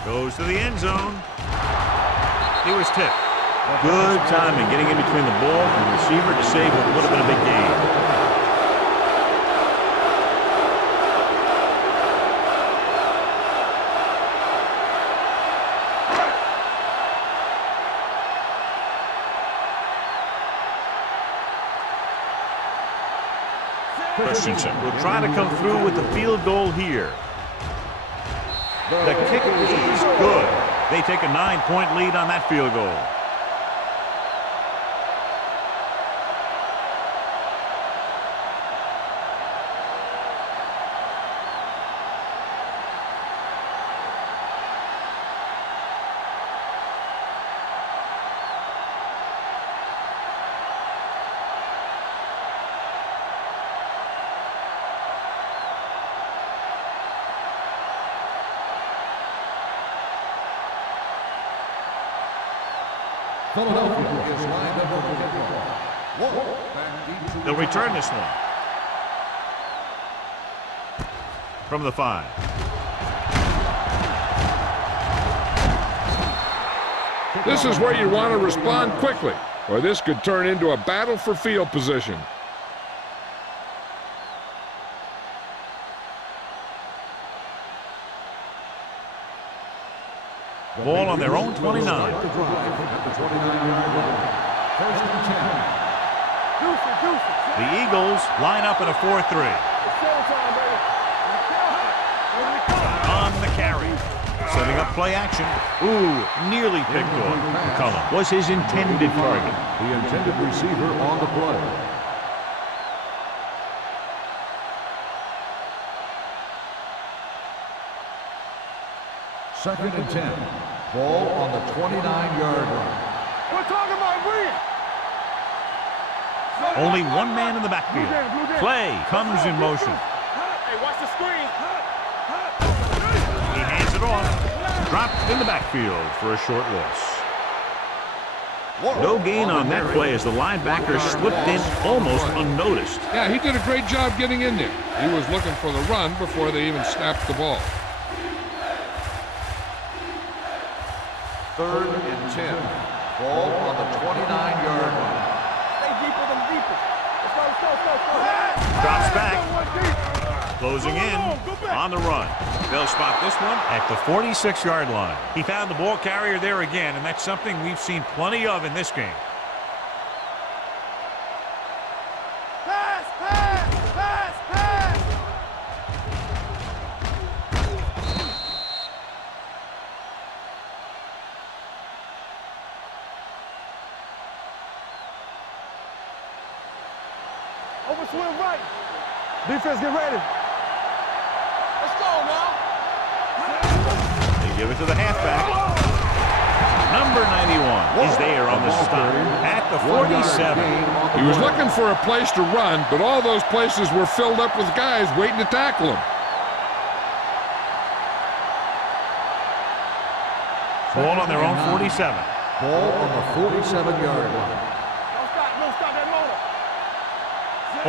Goes to the end zone. He was tipped. Good timing getting in between the ball and the receiver to save what would have been a big gain. Christensen will try to come through with the field goal here. The kick is good. They take a 9-point lead on that field goal. Philadelphia is lined up for the kickoff. They'll return this one. From the 5. This is where you want to respond quickly, or this could turn into a battle for field position. Ball on their own 29. First and 10. The Eagles line up in a 4-3. On the carry. Setting up play action. Ooh, nearly picked off. McCullum was his intended target. The intended receiver on the play. Second and 10. Ball on the 29-yard line. We're talking about win. Only one man in the backfield. Play comes in motion. Hey, watch the screen. He hands it off. Dropped in the backfield for a short loss. No gain on that play as the linebacker slipped in almost unnoticed. Yeah, he did a great job getting in there. He was looking for the run before they even snapped the ball. Third and 10. Ball on the 29-yard line. Stay deeper than deeper. Let's go. Drops back. Closing in on the run. They'll spot this one at the 46-yard line. He found the ball carrier there again, and that's something we've seen plenty of in this game. Pass, pass, pass, pass. Over swing right. Defense, get ready. Let's go now. They give it to the halfback. Number 91 is there on the stop at the 47. He was looking for a place to run, but all those places were filled up with guys waiting to tackle him. Ball on their own 47. Ball on the 47-yard line. Don't stop that motor.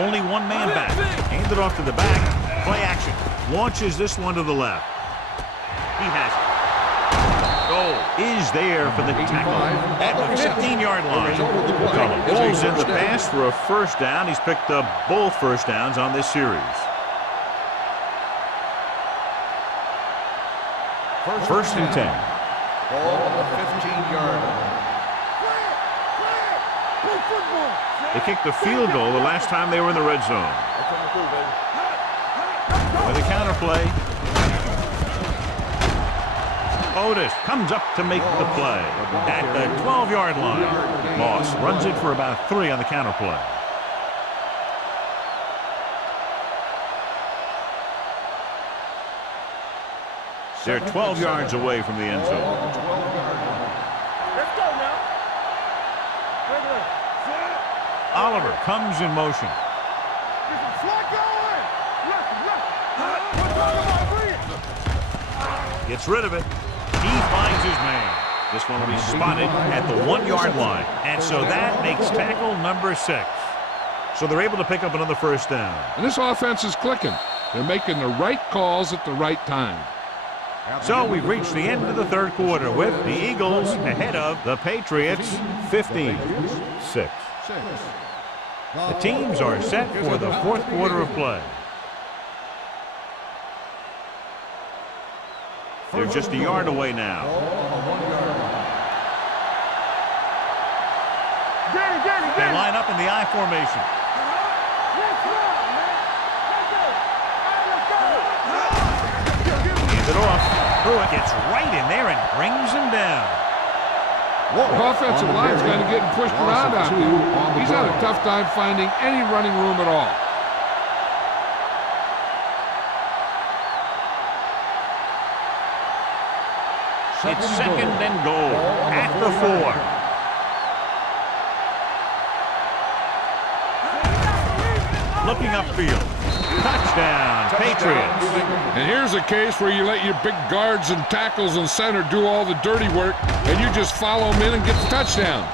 Only one man back. Hand it off to the back. Play action. Launches this one to the left. He has it. Goal is there for the tackle at the 15-yard line. Cullen pulls in the pass for a first down. He's picked up both first downs on this series. First and 10. Ball on the 15-yard line. They kicked the field goal the last time they were in the red zone. With a counter play. Otis comes up to make the play at the 12-yard line. Moss runs it for about 3 on the counter play. They're 12 yards away from the end zone. Let's go now. Oliver comes in motion. Gets rid of it. He finds his man. This one will be spotted at the 1-yard line. And so that makes tackle number 6. So they're able to pick up another first down. And this offense is clicking. They're making the right calls at the right time. So we've reached the end of the third quarter with the Eagles ahead of the Patriots 15-6. The teams are set for the fourth quarter of play. They're just a yard away now. They line up in the I formation. Hands it off. Pruitt gets right in there and brings him down. The offensive line's kind of getting pushed around out there. He's had a tough time finding any running room at all. It's second and goal at the 4. Looking upfield. Touchdown, Patriots. And here's a case where you let your big guards and tackles and center do all the dirty work, and you just follow them in and get the touchdown.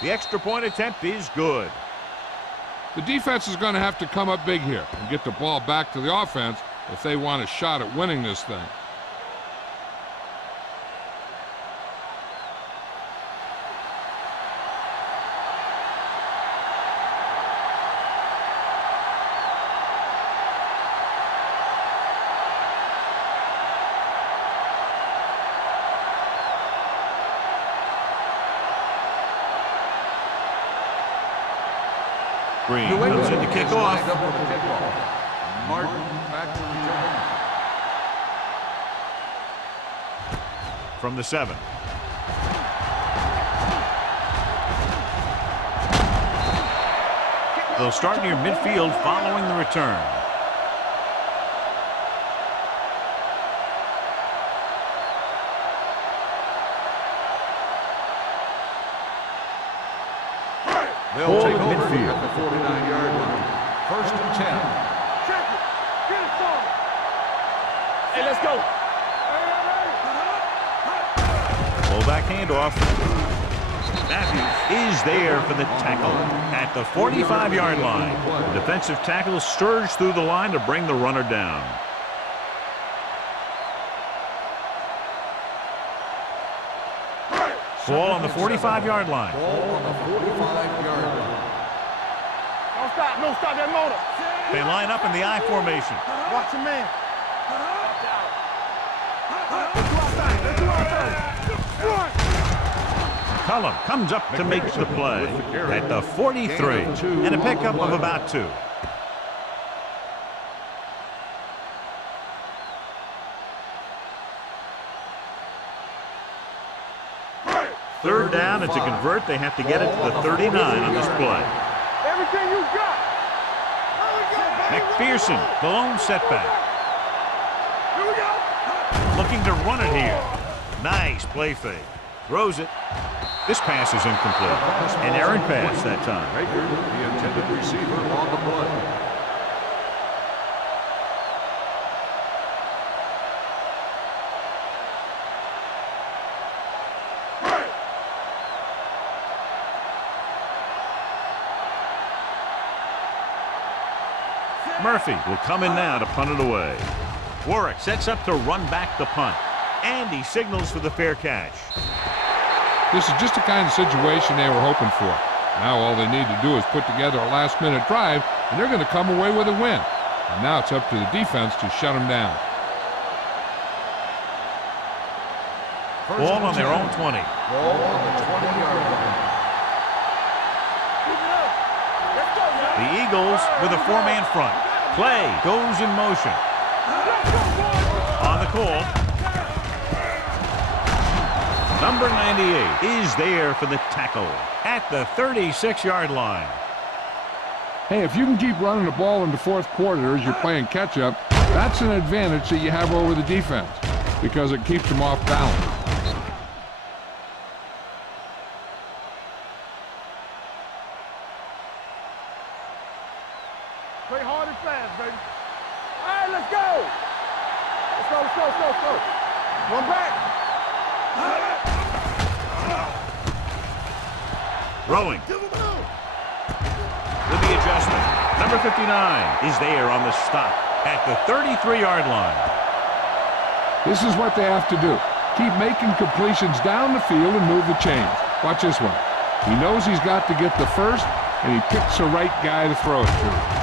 The extra point attempt is good. The defense is going to have to come up big here and get the ball back to the offense if they want a shot at winning this thing. Green comes in to kick off. Martin back to return. From the 7. They'll start near midfield following the return. They'll take over at the 49-yard line. First and 10. Check it. Get it started. Hey, let's go. Fullback handoff. Matthews is there for the tackle at the 45-yard line. The defensive tackle surged through the line to bring the runner down. Ball on the 45-yard line. Ball on the 45-yard line. Don't stop. Don't stop that motor. They line up in the I formation. Watch your man. Let's go outside. Let's go outside. Run. Cullum comes up to make the play at the 43 and a pickup of about 2. Third down, and to convert, they have to get it to the 39 on this play. Everything you got. McPherson, the lone setback. Here we go. Looking to run it here. Nice play fake. Throws it. This pass is incomplete. An errant pass that time. Baker, the intended receiver on the play. Murphy will come in now to punt it away. Warwick sets up to run back the punt. And he signals for the fair catch. This is just the kind of situation they were hoping for. Now all they need to do is put together a last-minute drive, and they're going to come away with a win. And now it's up to the defense to shut them down. Ball on their own 20. Ball on the 20-yard line. The Eagles with a four-man front. Play goes in motion. On the call. Number 98 is there for the tackle at the 36-yard line. Hey, if you can keep running the ball in the fourth quarter as you're playing catch-up, that's an advantage that you have over the defense because it keeps them off balance. Play hard and fast, baby. All right, let's go. Let's go. Run back. Throwing. With the adjustment, number 59 is there on the stop at the 33-yard line. This is what they have to do. Keep making completions down the field and move the chains. Watch this one. He knows he's got to get the first, and he picks the right guy to throw it to.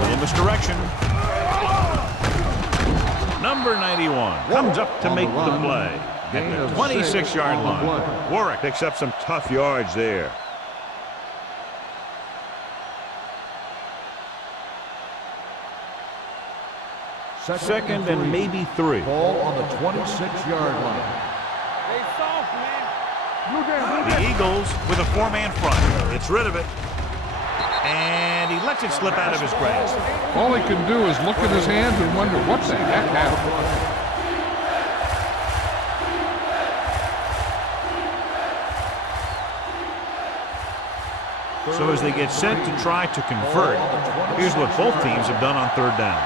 Little misdirection. Number 91 comes up to make the play at the 26-yard line. Warwick picks up some tough yards there. Second and maybe 3. Ball on the 26-yard line. They soft, man. The Eagles with a four-man front. Gets rid of it. And he lets it slip out of his grasp. All he can do is look at his hands and wonder what the heck happened. So as they get set to try to convert, here's what both teams have done on third down.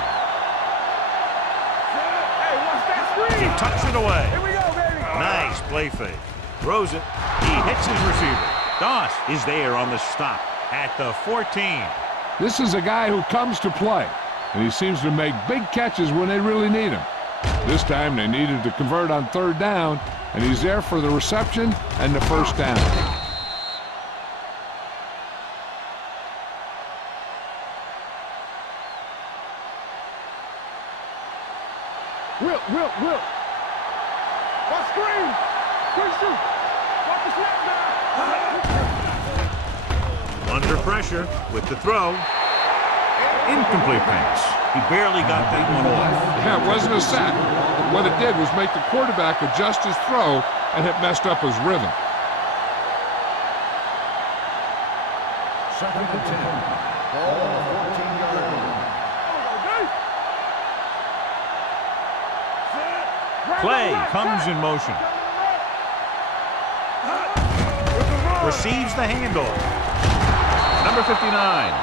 Hey, watch that He screen. tucks it away. Here we go, baby. Nice play fake. Throws it. He hits his receiver. Doss is there on the stop at the 14. This is a guy who comes to play, and he seems to make big catches when they really need him. This time they needed to convert on third down, and he's there for the reception and the first down. Will. Watch screen. Quick shoot. Watch the snap now. Under pressure with the throw. Incomplete pass. He barely got that one off. Yeah, it wasn't a sack. What it did was make the quarterback adjust his throw, and it messed up his rhythm. Second and 10. Ball on the 14-yard line. Play comes in motion. Receives the handoff. Number 59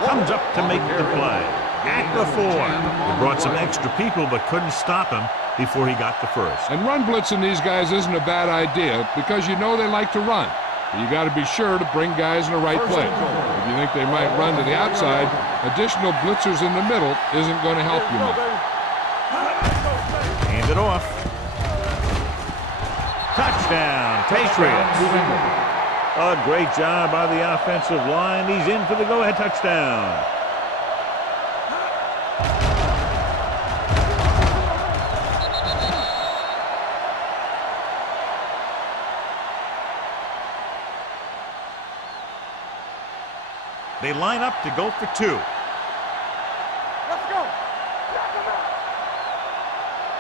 comes up to make the play at the 4. They brought some extra people but couldn't stop him before he got the first. And run blitzing these guys isn't a bad idea because you know they like to run. But you got to be sure to bring guys in the right place. If you think they might run to the outside, additional blitzers in the middle isn't going to help you much. Hand it off. Touchdown, Patriots. A great job by the offensive line. He's in for the go-ahead touchdown. They line up to go for 2. Let's go.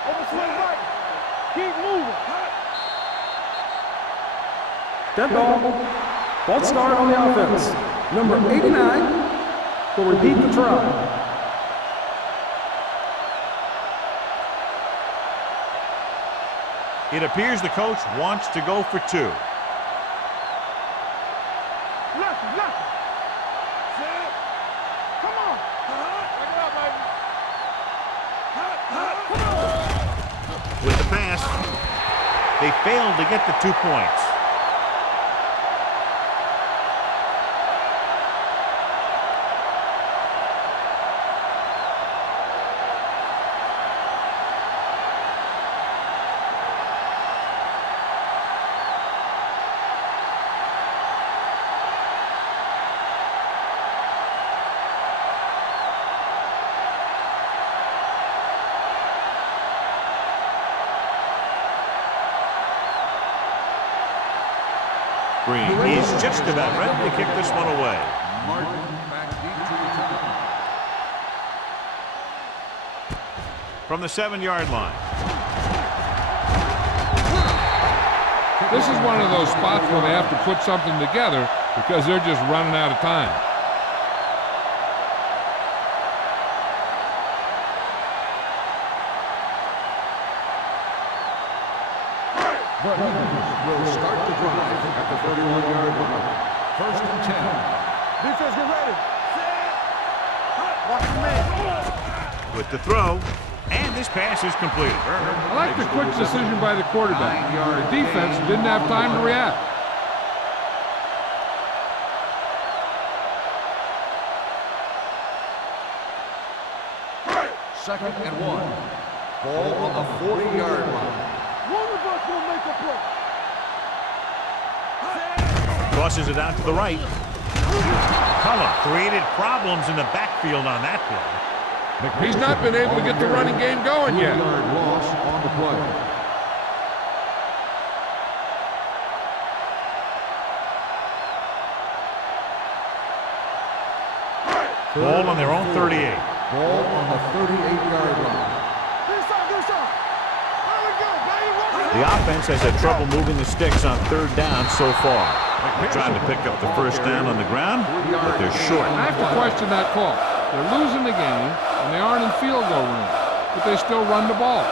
Over swing right. Keep moving. Dead ball. False start on the offense. Number 89 will repeat the try. It appears the coach wants to go for two. Lefty. Set. Come on. Check it out, baby. Come on. With the pass, they failed to get the 2 points. Green, he's just about ready to kick this one away. Martin back deep to return. From the 7-yard line. This is one of those spots where they have to put something together because they're just running out of time. Will start the drive at the 31-yard line. 1st and 10. Defense, get ready. Set. Watch the man. With the throw, and this pass is completed. I like the quick decision by the quarterback. The defense didn't have time to react. Second and 1. Ball on the 40-yard line. One of us will make a play. Crosses it out to the right. McCullough created problems in the backfield on that play. He's not been able to get the running game going yet. 2-yard loss on the play. Ball on their own 38. Ball on the 38-yard line. This side. There we go, baby. The offense has had trouble moving the sticks on 3rd down so far. They're trying to pick up the 1st down on the ground, but they're short. I have to question that call. They're losing the game, and they aren't in field goal range, but they still run the ball.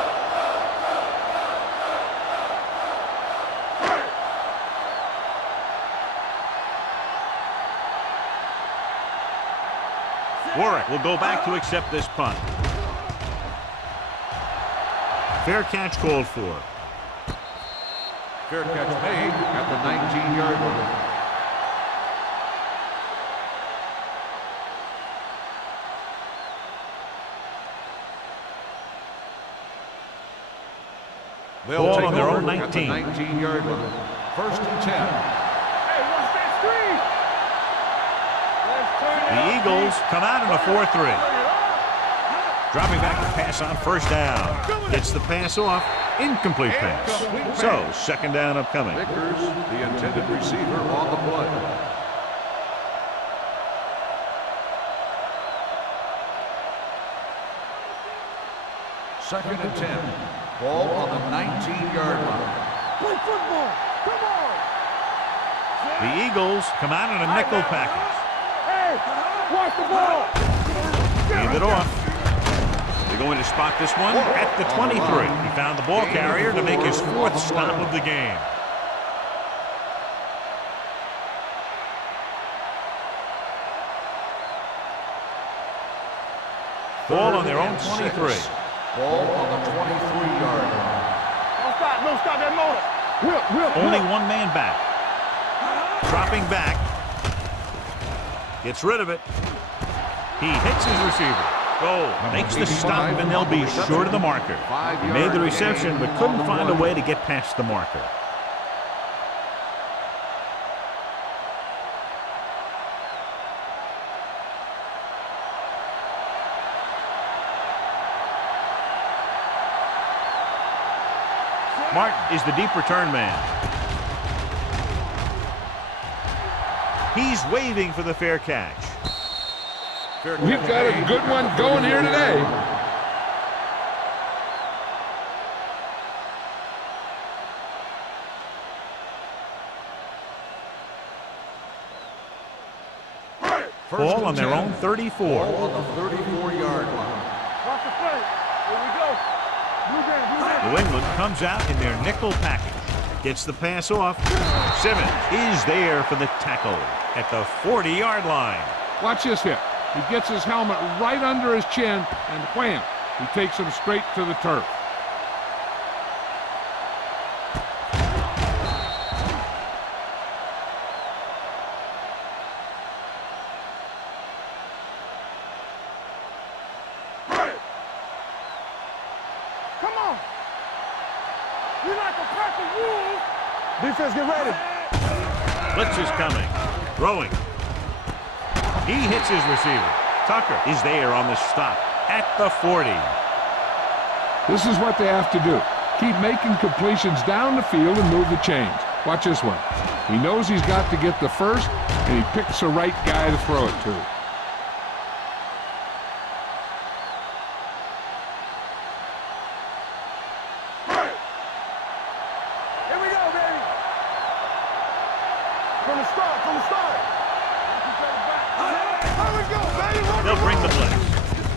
Warwick will go back to accept this punt. Fair catch called for. Fair catch made at the 19-yard line. They'll Ball take on their over own at the 19. 19-yard line. 1st and 10. Hey, watch that screen. Let's turn it The up. Eagles come out in a 4-3. Dropping back to pass on 1st down. Gets the pass off. Incomplete pass. So, 2nd down upcoming. Vickers, the intended receiver, on the play. Second and 10. Ball on the 19-yard line. Play football. Come on. The Eagles come out in a nickel package. Hey, watch the ball. Hand it off. They're going to spot this one at the 23. He found the ball carrier to make his 4th stop of the game. Ball on their own 23. Ball on the 23-yard line. Don't stop that motor. Whip. Only one man back. Dropping back. Gets rid of it. He hits his receiver. Goal. Makes the stop, and they'll be short of the marker. He made the reception, but couldn't find a way to get past the marker. Martin is the deep return man. He's waving for the fair catch. We've got a good one going here today. Ball on their own 34. Ball on the 34-yard line. Watch the play. Here we go. Blue game. New England comes out in their nickel package. Gets the pass off. Simmons is there for the tackle at the 40-yard line. Watch this hit. He gets his helmet right under his chin, and wham, he takes him straight to the turf. Come on. We like a pack of wolves. Defense, get ready. Blitz is coming. Throwing. He hits his receiver. Tucker is there on the stop at the 40. This is what they have to do. Keep making completions down the field and move the chains. Watch this one. He knows he's got to get the first, and he picks the right guy to throw it to. Here we go, baby. From the start, from the start. Here we go, baby. They'll bring the blitz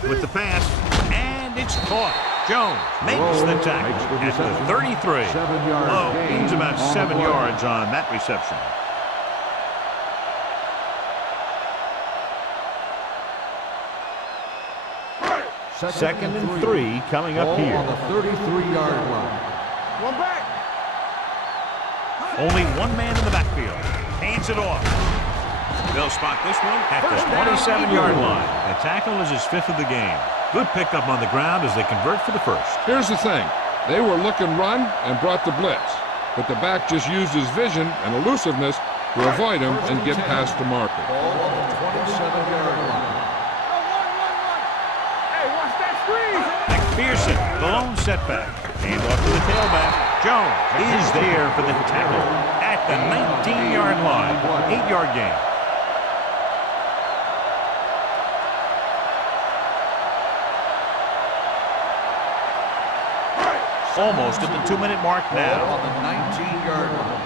with the pass, and it's caught. Jones makes the tackle at the 33. Low gains about 7 yards on that reception. Second and 3 coming up here. On the 33-yard line. One back. Only one man in the backfield. Hands it off. They'll spot this one at the 27-yard line. The tackle is his 5th of the game. Good pickup on the ground as they convert for the first. Here's the thing. They were looking run and brought the blitz, but the back just used his vision and elusiveness to avoid him and get past the marker. Ball on the 27-yard line. Hey, watch that screen. McPherson, the lone setback. Hand off to the tailback. Jones is there for the tackle at the 19-yard line. 8-yard gain. Almost at the 2-minute mark now. Ball on the 19-yard line.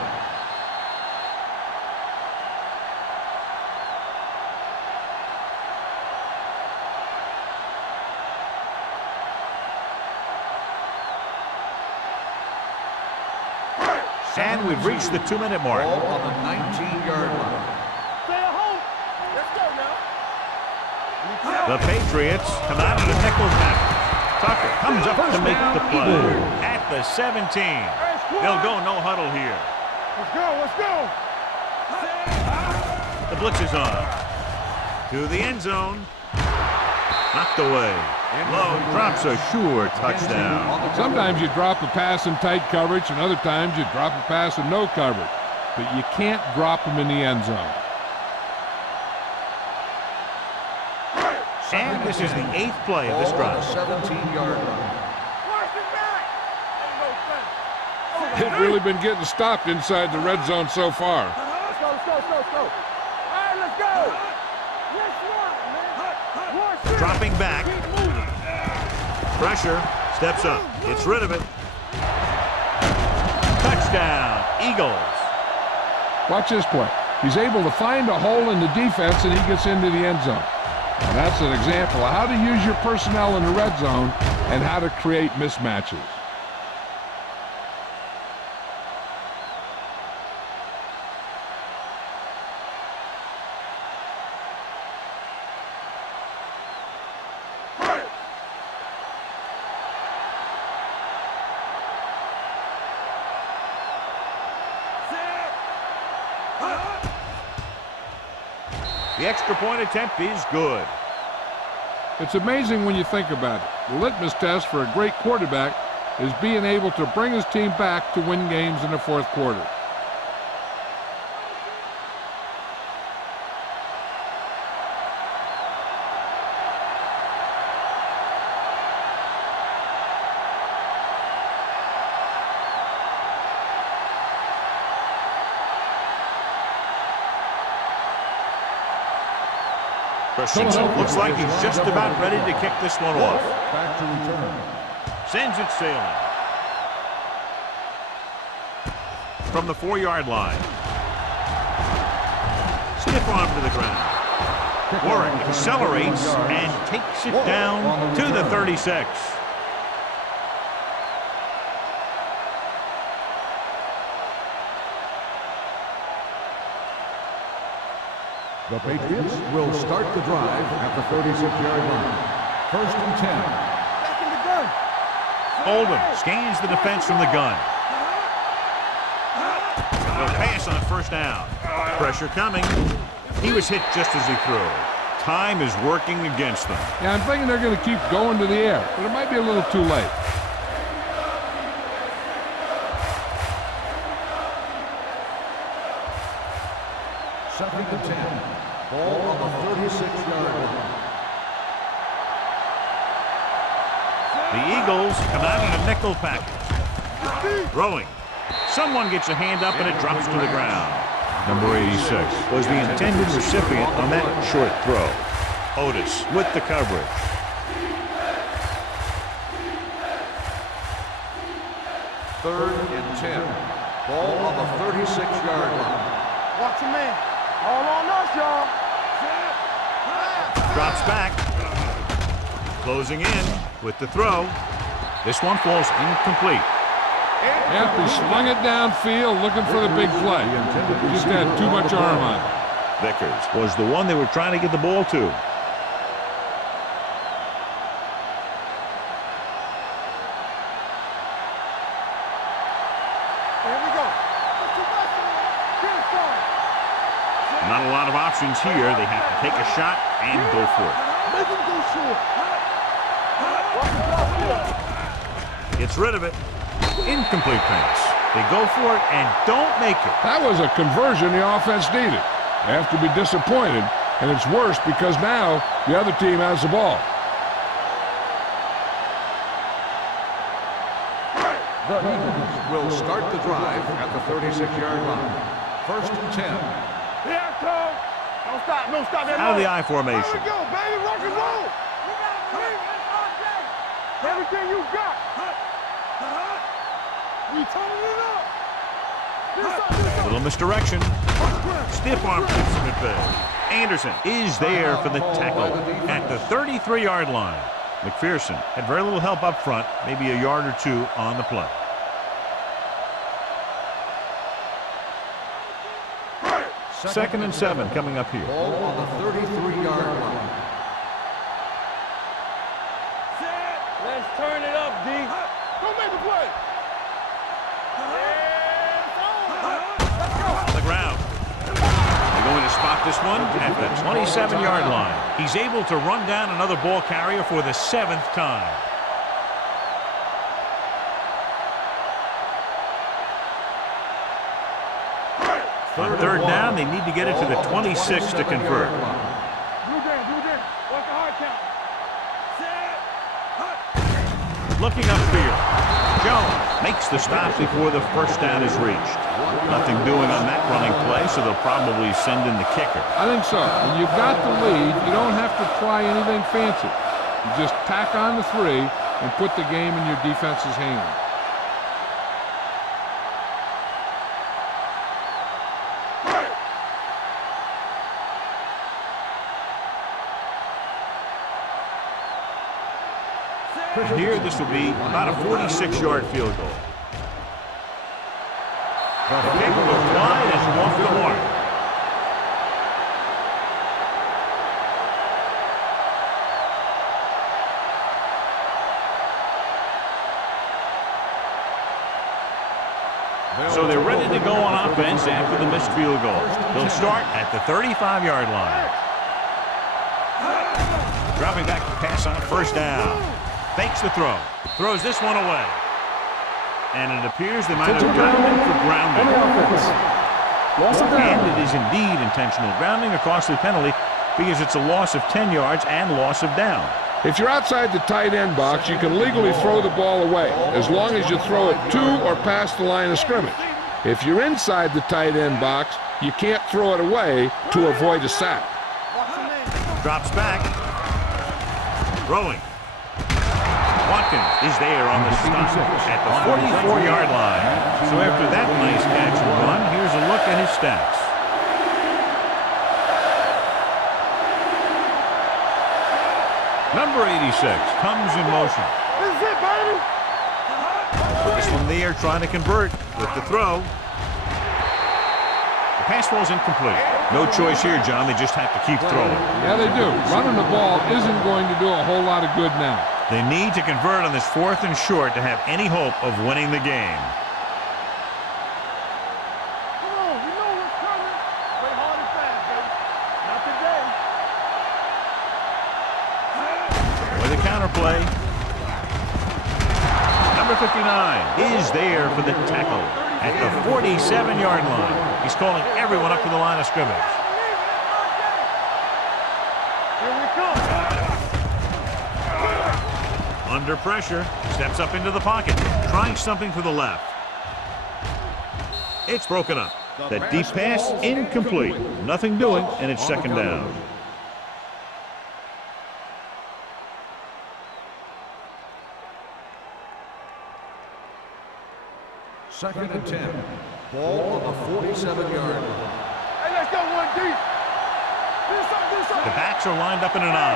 And we've reached the 2-minute mark. Ball on the 19-yard line. Stay at home. Let's go now. The Patriots come out of the nickel package. Tucker comes up to make the play at the 17. They'll go no huddle here. Let's go, let's go. The blitz is on. To the end zone. Knocked away. Lowe drops a sure touchdown. Sometimes you drop a pass in tight coverage, and other times you drop a pass in no coverage. But you can't drop them in the end zone. And this is the 8th play of this Ball on the drive. 17-yard line. Watch it back. They've really been getting stopped inside the red zone so far. Let's go, let's go, let's go, let's go. All right, let's go. Let's run, man. One, Dropping back. keep moving. Pressure. Steps up. Gets rid of it. Touchdown. Eagles. Watch this play. He's able to find a hole in the defense, and he gets into the end zone. And that's an example of how to use your personnel in the red zone and how to create mismatches. The extra point attempt is good. It's amazing when you think about it. The litmus test for a great quarterback is being able to bring his team back to win games in the fourth quarter. Christensen looks like he's just about ready to kick this one off. Back to return. Sends it sailing. From the 4-yard line. Stiff arm to the ground. Warren accelerates and takes it down to the 36. The Patriots will start the drive at the 36-yard line. 1st and 10. Back in the gun. Oldham scans the defense from the gun. They'll pass on 1st down. Pressure coming. He was hit just as he threw. Time is working against them. Yeah, I'm thinking they're going to keep going to the air, but it might be a little too late. Second and 10. Ball on the 36-yard line. The Eagles come out in a nickel package. Throwing. Someone gets a hand up and it drops to the ground. Number 86 was the intended recipient on that short throw. Otis with the coverage. Third and 10. Ball on the 36-yard line. Watch your man. All on us, y'all. Drops back. Closing in with the throw. This one falls incomplete. Yep, he slung it downfield looking for the big play. Just had too much arm on it. Vickers was the one they were trying to get the ball to. Here we go. Not a lot of options here. They have to take a shot and go for it. Make him go short. Gets rid of it. Incomplete pass. They go for it and don't make it. That was a conversion the offense needed. They have to be disappointed, and it's worse because now the other team has the ball. The Eagles will start the drive at the 36-yard line. 1st and 10. Here it comes. Don't stop. Don't stop that. Out of the I Here formation. we go, baby. Rock and roll. Everything you got. We turning it up. A little misdirection. Stiff arm keeps him at bay. Anderson is there for the tackle at the 33-yard line. McPherson had very little help up front, maybe a yard or two on the play. Second and 7 coming up here. Ball on the 33-yard line. Let's turn it up, D. Go make the play. On the ground. They're going to spot this one at the 27-yard line. He's able to run down another ball carrier for the 7th time. On 3rd down, they need to get it to the 26 to convert. Do that. Watch the hard count. Looking upfield. Jones makes the stop before the 1st down is reached. Nothing doing on that running play, so they'll probably send in the kicker. I think so. When you've got the lead, you don't have to try anything fancy. You just tack on the 3 and put the game in your defense's hands. Here, this will be about a 46-yard field goal. The kick will fly and off the mark. So they're ready to go on offense after the missed field goal. They'll start at the 35-yard line. Dropping back to pass on 1st down. Fakes the throw. Throws this one away. And it appears they might have gotten him for grounding. And it is indeed intentional grounding, a costly penalty, because it's a loss of 10 yards and loss of down. If you're outside the tight end box, you can legally throw the ball away, as long as you throw it to or past the line of scrimmage. If you're inside the tight end box, you can't throw it away to avoid a sack. Drops back. Throwing. Watkins is there on the stop at the 44-yard line. So after that nice catch and run, here's a look at his stats. Number 86 comes in motion. This is it, baby. This one there trying to convert with the throw. The pass falls incomplete. No choice here, John. They just have to keep throwing. Yeah, they do. Running the ball isn't going to do a whole lot of good now. They need to convert on this 4th and short to have any hope of winning the game. Come on, you know what's coming. Play hard and fast, baby. Not today. With a counterplay. Number 59 is there for the tackle at the 47-yard line. He's calling everyone up to the line of scrimmage. Here we come. Under pressure, steps up into the pocket, trying something to the left. It's broken up. That deep pass, incomplete. Nothing doing, and it's 2nd down. Second and 10. Ball on the 47-yard line. Hey, let's go one deep. Do something. The backs are lined up in an I.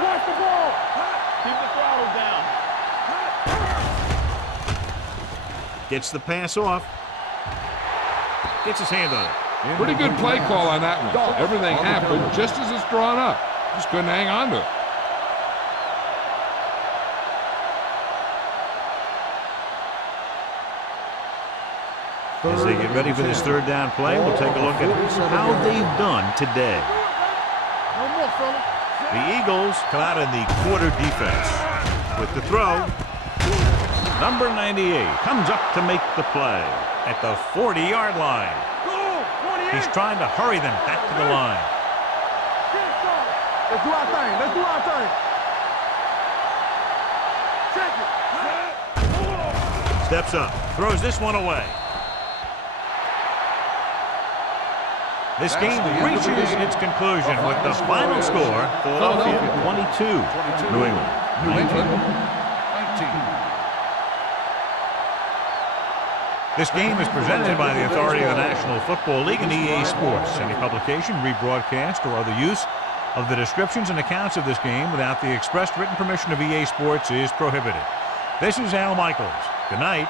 Watch the ball. Keep the throttle down. Gets the pass off. Gets his hand on it. Pretty good play call on that one. Everything happened just as it's drawn up. Just couldn't hang on to it. As they get ready for this 3rd down play, we'll take a look at how they've done today. No more, fella. The Eagles come out in the quarter defense. With the throw, number 98 comes up to make the play at the 40-yard line. He's trying to hurry them back to the line. Let's do our thing. Let's do our thing. Check it. Steps up, throws this one away. This game reaches its conclusion with the final score, Philadelphia 22, New England 19. This game is presented by the authority of the National Football League and EA Sports. Any publication, rebroadcast, or other use of the descriptions and accounts of this game without the expressed written permission of EA Sports is prohibited. This is Al Michaels. Good night.